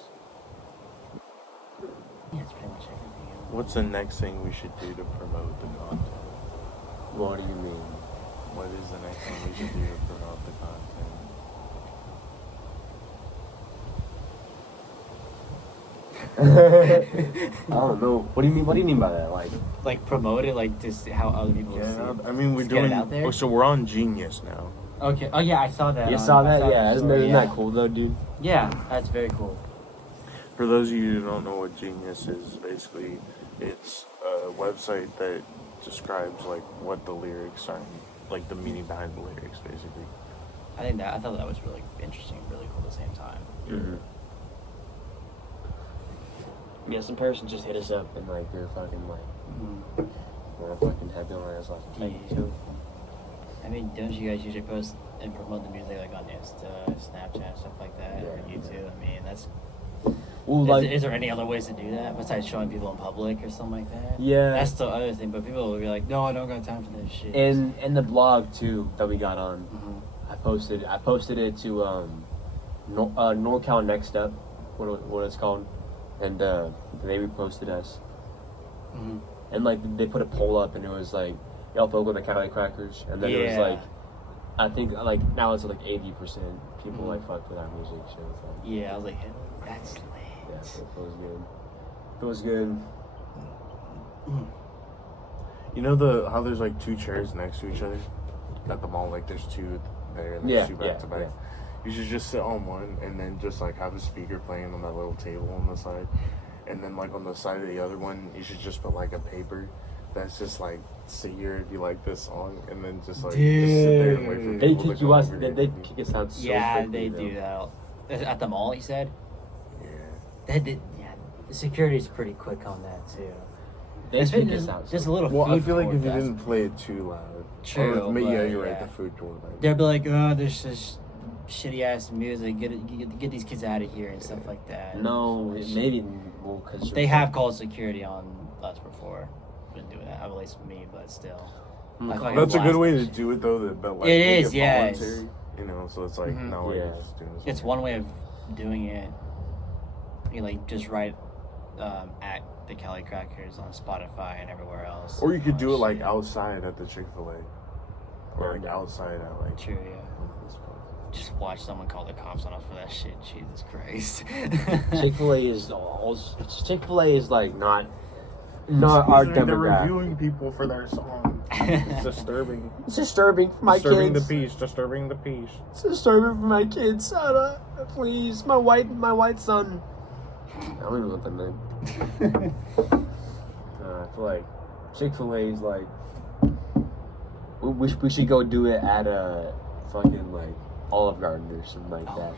Yeah, it's pretty much everything. What's the next thing we should do to promote the content? What do you mean? What is the next thing we should do to promote the content? I don't know. What do you mean? What do you mean by that? Like promote it, like to see how other people see Yeah, it. I mean we're Just get it doing. out there? Oh, so we're on Genius now. Okay. Oh yeah, I saw that. You saw that? Yeah, isn't story, that cool though, dude? Yeah, that's very cool. For those of you who don't know what Genius is, basically, it's a website that describes like what the lyrics are, like the meaning behind the lyrics, basically. I thought that was really interesting, really cool at the same time. Mm-hmm. Yeah, some person just hit us up and like they're fucking like, we're fucking happy on us like, thank you too. I mean, don't you guys usually post and promote the music like on Insta, Snapchat, stuff like that, or YouTube? I mean, that's. Well, like, is there any other ways to do that besides showing people in public or something like that? Yeah. That's the other thing, but people will be like, no, I don't got time for this shit. and the blog too that we got on. Mm-hmm. I posted it to NorCal Next Up, what it's called, and they reposted us. Mm-hmm. And like they put a poll up, and it was like, y'all fuck with the Cali Crackers, and then it was like, I think like now it's like 80% people like fuck with our music. So it's like, yeah, I was like, that's lit. yeah, so it feels good. Feels good. You know how there's like two chairs next to each other at the mall? Like there's two there and there's two back to back. You should just sit on one and then just like have a speaker playing on that little table on the side. And then like on the side of the other one, you should just put like a paper that's just like, see here if you like this song, and then just like just sit there and wait for They people kick to you come out. over They and- kick us out so Yeah, quickly, they do though. that. At the mall, you said? Yeah. Yeah, the security's pretty quick on that, too. They It's kick just, us out. just a little Well, I food feel like court, if you that's- didn't play it too loud. True, Or, yeah, but, you're right. yeah. The food court. Like, They'll be like, oh, there's this shitty ass music. Get these kids out of here and stuff like that. No, maybe because They have called security on us before. Been doing that, at least me, but still. I fucking that's a good blast way that to shit. do it, though. But like, It make is, yes. voluntary, you know, so it's like, Mhm. no, like, Yeah. you're just doing this. It's one way of doing it. You like just write at the Cali Crackers on Spotify and everywhere else. Or you could do it like Shit. outside at the Chick-fil-A. Or like outside at like. True, yeah. Just watch someone call the cops on us for that shit. Jesus Christ. Chick-fil-A is like not our They're demographic. reviewing people for their song. It's disturbing. It's disturbing for my Disturbing kids. the peace. Disturbing the peace. It's disturbing for my kids. Please, my white son. I don't even know what that meant. I feel like Chick-fil-A is like we should go do it at a fucking like Olive Garden or something like that.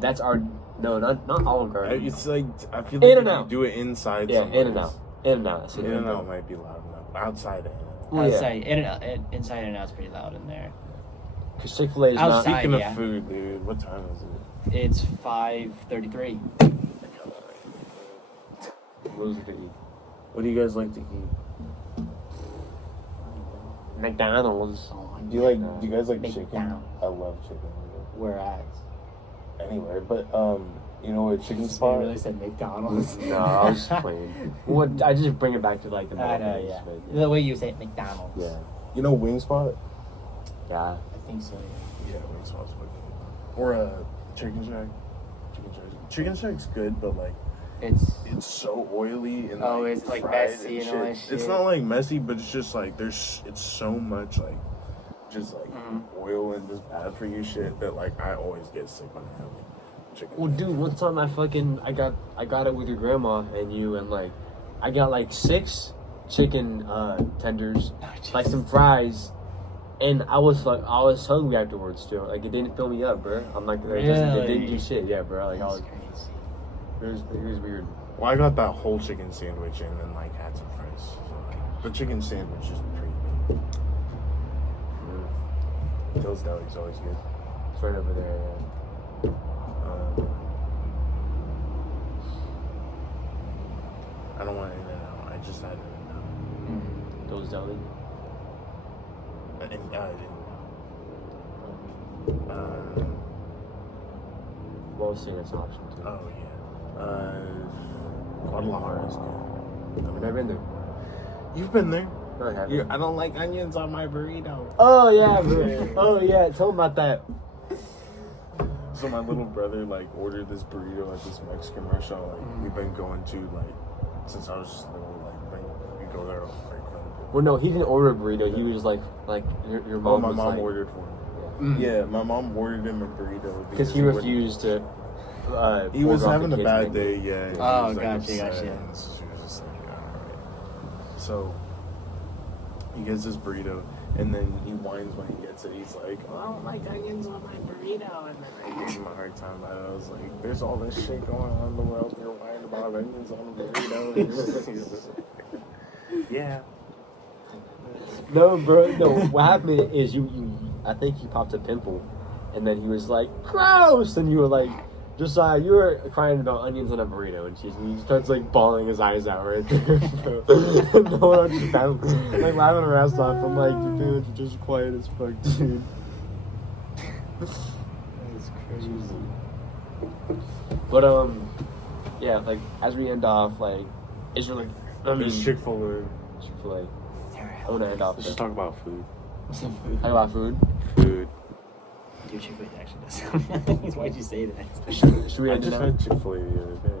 That's our not Olive Garden. It's like I feel In like and if out. you do it inside. Yeah, somewhere, In and Out. In and Out. In and Out might be loud enough. Outside of In and Out. Well, yeah. Outside, inside and out's pretty loud in there. Because Chick-fil-A is not. Outside. Speaking yeah. of food, dude, what time is it? It's 5:33. What do you guys like to eat? McDonald's. Do you guys like chicken? McDonald's. I love chicken. Where at? Anywhere, but you know what chicken You spot? really said McDonald's. No, I was just playing. What I just bring it back to like the I know, Mondays, yeah. but The way you say it, McDonald's. Yeah. You know Wing Spot? yeah. I think so. Yeah, Wing Spot's good. Or Chicken Shack. Chicken Shack's good, but like it's so oily and Oh, like, it's, like, fried messy and and all that It's shit. not like messy, but it's just like it's so much like just like oil and just bad for you shit that like I always get sick when I have chicken. Well, dude, one time I got it with your grandma and you, and like I got like 6 chicken tenders, like some fries, and I was hungry afterwards still. Like it didn't fill me up, bro. I'm like, it didn't do shit, yeah, bro. Like I was, crazy. it was weird. Well, I got that whole chicken sandwich and then like had some fries. So, like, the chicken sandwich is pretty good. Phil's Deli's always good. It's right over there. Yeah. I don't want In-N-Out. I just had In-N-Out. Those deli. I didn't know. Well, see, that's an option too. Oh yeah. Guadalajara is good. I've never been there. You've been there. No, I haven't. I don't like onions on my burrito. Oh yeah, bro. Oh yeah, tell me about that. So my little brother like ordered this burrito at this Mexican restaurant. Like we've been going to like since I was just little. Like we go there like. Well, no, he didn't order a burrito. He was like your mom. Oh, my mom like, ordered one. Yeah, my mom ordered him a burrito because he refused to. He was having a bad day. Yeah. Oh, was, like, gotcha. She was just like, alright. So he gets this burrito, and then he whines when he gets it. He's like, "Oh, I don't like onions on my burrito," and then I give him a hard time about it. I was like, "There's all this shit going on in the world. You're whining about onions on a burrito." He's just like, yeah. No, bro. No, what happened is you. I think he popped a pimple, and then he was like, "Gross!" And you were like, Josiah, you were crying about onions on a burrito, and he starts like bawling his eyes out right there. No one understands. Like laughing her ass off. I'm like, dude, you're just quiet as fuck, dude. That's crazy. But yeah, like as we end off, like, is there like There's Chick-fil-A. Chick-fil-A. I want to end off. Let's just talk about food. Some food. Talk about food. Food. Dude, Chick-fil-A actually does. Why'd you say that? Should we I end it just now? had Chick-fil-A the other day.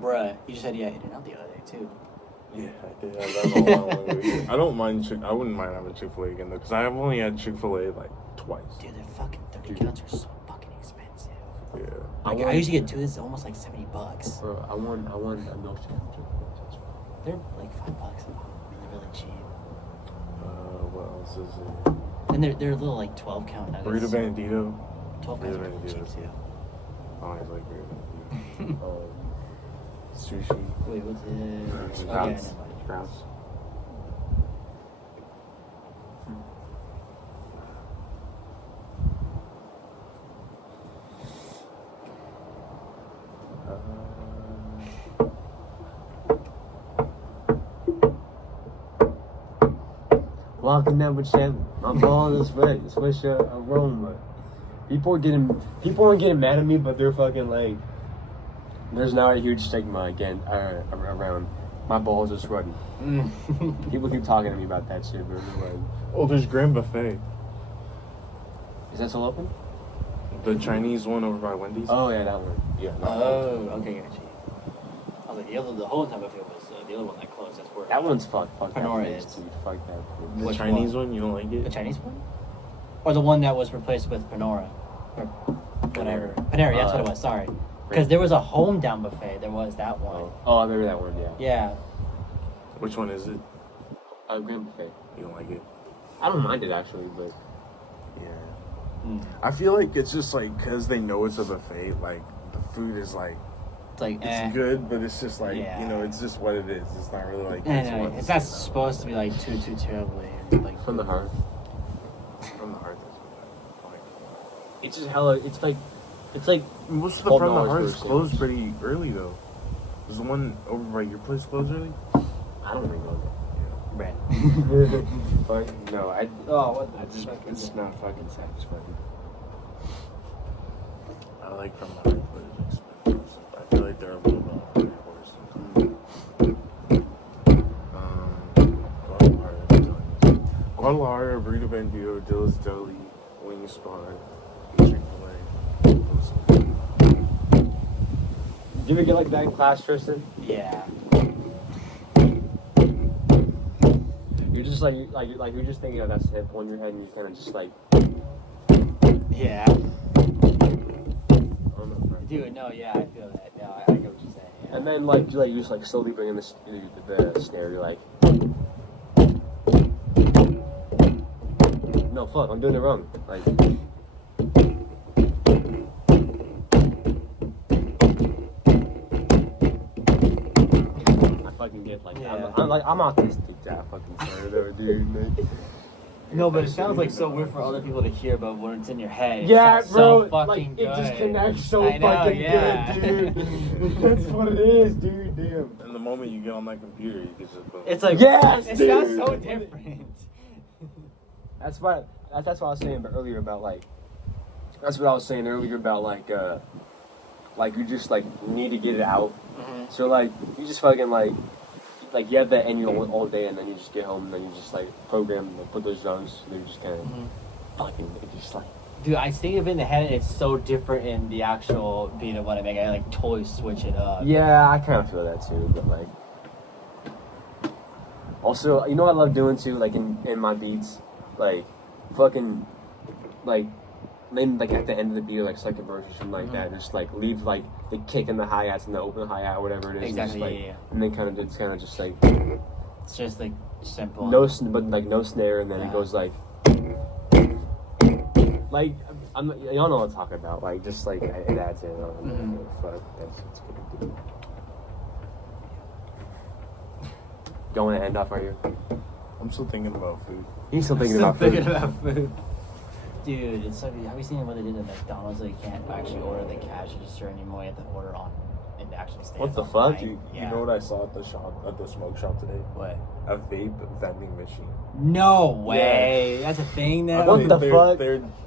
Bruh, you just said you had In-N-Out the other day too. Yeah, I did. That's all I wanted to do. I don't mind I wouldn't mind having Chick-fil-A again though, because I've only had Chick-fil-A like twice. Dude, their fucking 30 counts are so fucking expensive. Yeah. Like, I used to get two. This is almost like $70. Bro, I want a milkshake. They're like $5 a pop. I mean, they're really cheap. What else is it? And they're little like 12 count nuggets. Burrito Bandito. 12 counts Burrito are really cheap Bandito. too. I always like Burrito Bandito. Sushi. Wait, what's it? Sprouts. never mind. Sprouts. Walking down with Shelly, my ball is red. It's with your aroma. People are getting mad at me, but they're fucking like. There's now a huge stigma again around my balls are sweaty. People keep talking to me about that shit, but they're like, Oh, there's Grand Buffet. is that still open? The Chinese one over by Wendy's. Oh yeah, that one. Yeah. Oh, okay, gotcha. I was like, the whole time buffet was the other one that closed. That's where That one's fuck that Panora place, is. dude. Fuck that place. The Which Chinese one, you don't like the it? Chinese one, or the one that was replaced with Panora, or whatever. Panera, that's what it was. Sorry, because there was a home down buffet. There was that one. Oh, I remember that one. Yeah. Yeah. Which one is it? Grand Buffet. You don't like it? I don't mind it actually, but Yeah. I feel like it's just like because they know it's a buffet, like the food is like It's like it's good, but it's just like Yeah. you know, it's just what it is. It's not really like It's not supposed to be like too terribly like from the heart. from the heart. It's just hella. It's like Most of the from the $12 hearts for a closed sandwich. pretty early though. Is the one over by your place closed early? I don't really know bread. that. Fuck no, I. Oh, what? It's not fucking satisfying. I like from the heart, but it's expensive. I feel like they're a little bit worse Guadalajara, Burrito Bandito, Dilla's Deli, Wing Spot, Chick-fil-A. Did we get like that in class, Tristan? Yeah. You're just like you're just thinking of that hip on your head, and you kind of just like. Yeah. I don't know, right? Dude, no, yeah, I feel that. No, I get what you're saying. Yeah. And then like you just like slowly bring in the snare. You're like, no fuck, I'm doing it wrong. Like. I fucking get like Yeah. I'm autistic, that fucking sorry though, dude. Like, No, but it sounds like so weird for other people to hear, but when it's in your head, it yeah, sounds bro, so fucking like good. it just connects so I know, fucking yeah. good, dude. That's what it is, dude. Damn. And the moment you get on that computer, you can just boom. It's like Yes, it dude. sounds so different. That's what I was saying earlier about like. That's what I was saying earlier about like you just like need to get it out. Mm-hmm. So like you just fucking like you have that in you all day, and then you just get home and then you just like program and put those songs, and they're just kind of fucking it just like Dude, I think of it in the head, and it's so different in the actual beat of what I make. I like totally switch it up. Yeah, I kind of feel that too, but like. Also, you know what I love doing too, like in my beats, like, fucking, like, then like at the end of the beat, like second verse or something like that, just like leave like the kick and the hi hats and the open hi hat, whatever it is, Exactly. and, just, like, and then kind of just like. It's just like simple. But like no snare, and then it goes like y'all know what I'm talking about. Like just like it adds in. Fuck, that's good. Don't want to end off, are you? I'm still thinking about food. He's still thinking Still about food. thinking about food. Dude, it's so. Have you seen what they did at McDonald's? They can't actually order the cash register anymore. You have to order on in the actual stand. What the fuck? You know what I saw at the smoke shop today? What? A vape vending machine. No way. That's a thing now. What the fuck?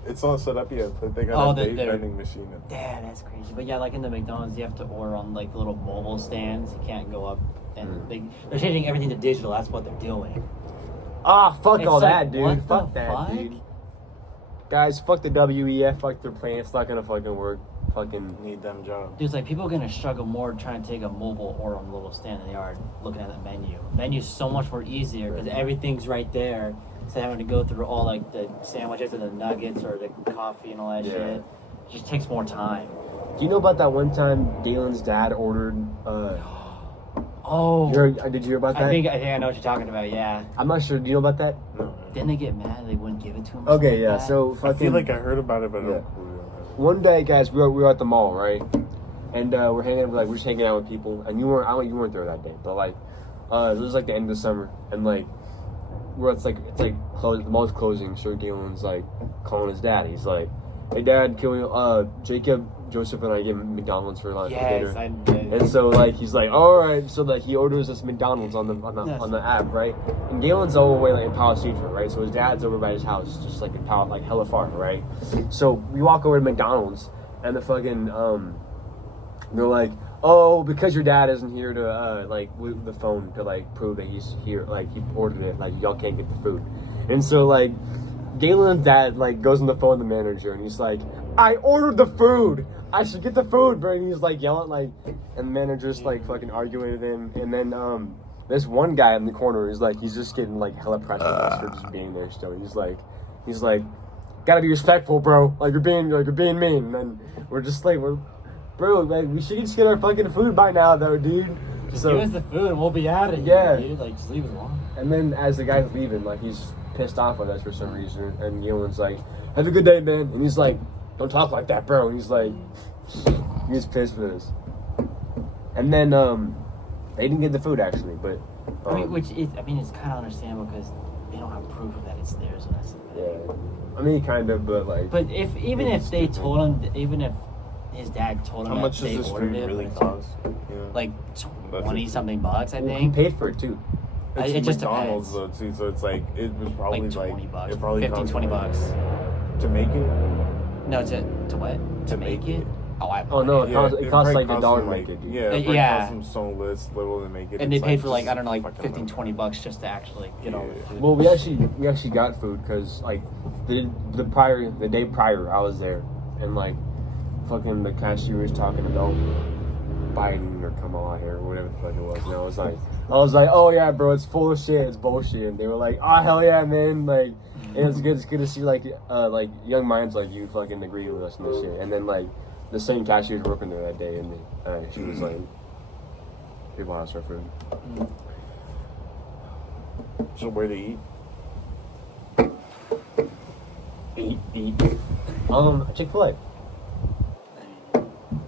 It's not set up yet, but they got a vape vending machine. Damn, that's crazy. But yeah, like in the McDonald's, you have to order on like the little mobile stands. You can't go up, and they're changing everything to digital. That's what they're doing. Ah, fuck It's all like, that, dude. what Fuck the that, fuck? dude. Guys, fuck the WEF. Fuck their plan. It's not gonna fucking work. Fucking Need them jobs. Dude, it's like people are gonna struggle more trying to take a mobile order on the little stand than they are looking at the menu. Menu's so much more easier because everything's right there. Instead of having to go through all like the sandwiches and the nuggets or the coffee and all that shit. It just takes more time. Do you know about that one time Dalen's dad ordered? Oh, Did you hear about that? I think I know what you're talking about. Yeah. I'm not sure. Do you know about that? No. Didn't they get mad they wouldn't give it to him? or Okay, something yeah. like that? So I fucking. feel like I heard about it, but I don't. One day, guys, we were at the mall, right? And we're just hanging out with people, and you weren't there that day, but like, it was like the end of the summer, and like, the mall's closing, so Galen's like calling his dad. He's like, "Hey, Dad, can we Jacob, Joseph, and I get McDonald's for lunch Yes, later?" I did. And so like he's like, "All right," so like he orders us McDonald's on the app, right? And Galen's all the way like in Palo Cedro, right? So his dad's over by his house, just like in Palo, like hella far, right? So we walk over to McDonald's, and the fucking they're like, "Oh, because your dad isn't here to with the phone to like prove that he's here, like he ordered it, like y'all can't get the food." And so like Galen's dad like goes on the phone to the manager, and he's like, "I ordered the food. I should get the food, bro." And he's like yelling like, and the manager's like fucking arguing with him. And then this one guy in the corner is like, he's just getting like hella pressure for just being there still. He's like, gotta be respectful, bro. Like you're being mean. And then we're just like, bro, like we should just get our fucking food by now, though, dude. Just give us the food and we'll be out of here. Yeah. Dude. Like just leave it alone. And then as the guy's leaving, like he's pissed off with us for some reason, and Galen's like, "Have a good day, man." And he's like, "Don't talk like that, bro." And he's like, he's pissed for this. And then they didn't get the food actually, but it's kind of understandable because they don't have proof that it's theirs. So that's the thing. yeah. I mean, kind of, but like. But if they told him, even if his dad told him How much that does they this ordered food it, really cost? Yeah. like 20 something bucks, I Well, think. he paid for it too. It's it just McDonald's depends. though too, so it's like it was probably Like 20 bucks, it probably 15, cost 20 like- bucks. to make it. No, to what? To make it? Oh, I have Oh, no, idea. it costs like probably $1 to them, make it, dude. Yeah, it Yeah. costs them so little to make it. And they It's paid for like, just I don't know, like fucking 15, amount. 20 bucks just to actually get all the food. Well, we actually got food because like the day prior I was there, and like fucking the cashier was talking about Biden or Kamala here or whatever the fuck it was, and I was like, "Oh yeah, bro, it's full of shit, it's bullshit." And they were like, "Oh hell yeah, man!" Like, and it's good to see like young minds like you fucking agree with us and this shit. And then like the same cashier was working there that day, and she was like, "People ask for food." So where to eat? Eat. Chick-fil-A.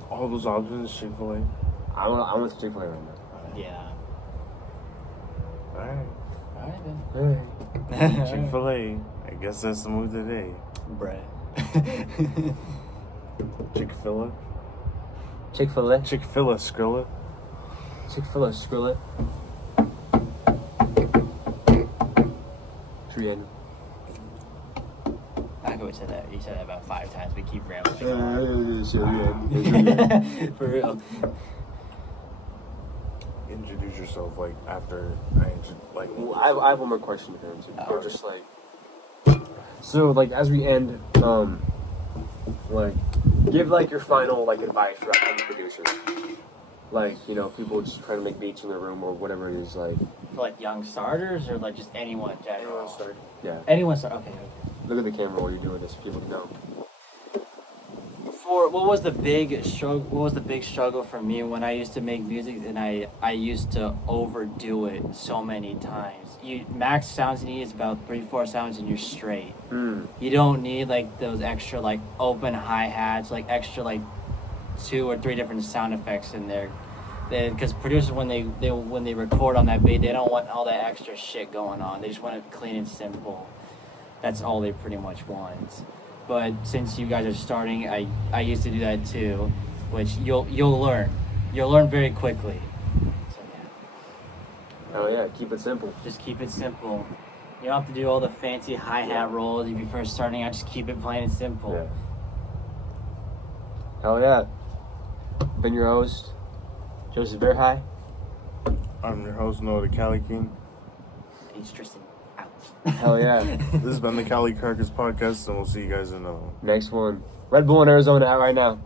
All those options, Chick-fil-A. I want to Chick-fil-A right now. Yeah. Alright. Alright then. Chick-fil-A. I guess that's the move today. Bread. Chick-fil-A. Chick-fil-A. Chick-fil-A, Skrilla. Chick-fil-A, Skrilla. Tristan. I go said that. You said that about 5 times. We keep rambling. For real. Introduce yourself like after like. Well, I have one more question for him too. Or Alright. just like, so like as we end, Like, give like your final like advice for upcoming producers. Like, you know, people just trying to make beats in their room or whatever it is. Like, For like young starters or like just anyone in general? Anyone start? yeah. Anyone start. Okay. Look at the camera while you're doing this. People can know. What was the big struggle? What was the big struggle for me when I used to make music and I used to overdo it so many times. You max sounds you need is about 3-4 sounds and you're straight. You don't need like those extra like open hi-hats, like extra like 2 or 3 different sound effects in there. Because producers when they record on that beat, they don't want all that extra shit going on. They just want it clean and simple. That's all they pretty much want. But since you guys are starting, I used to do that too, which you'll learn. You'll learn very quickly. So yeah. Oh yeah, keep it simple. Just keep it simple. You don't have to do all the fancy hi-hat rolls if you're first starting out. Just keep it plain and simple. Yeah. Hell yeah. Been your host, Joseph Verhey. I'm your host, Noah the Cali King. HTristan out. Hell yeah. This has been the Cali Carcass Podcast, and we'll see you guys in Next one. Red Bull in Arizona out right now.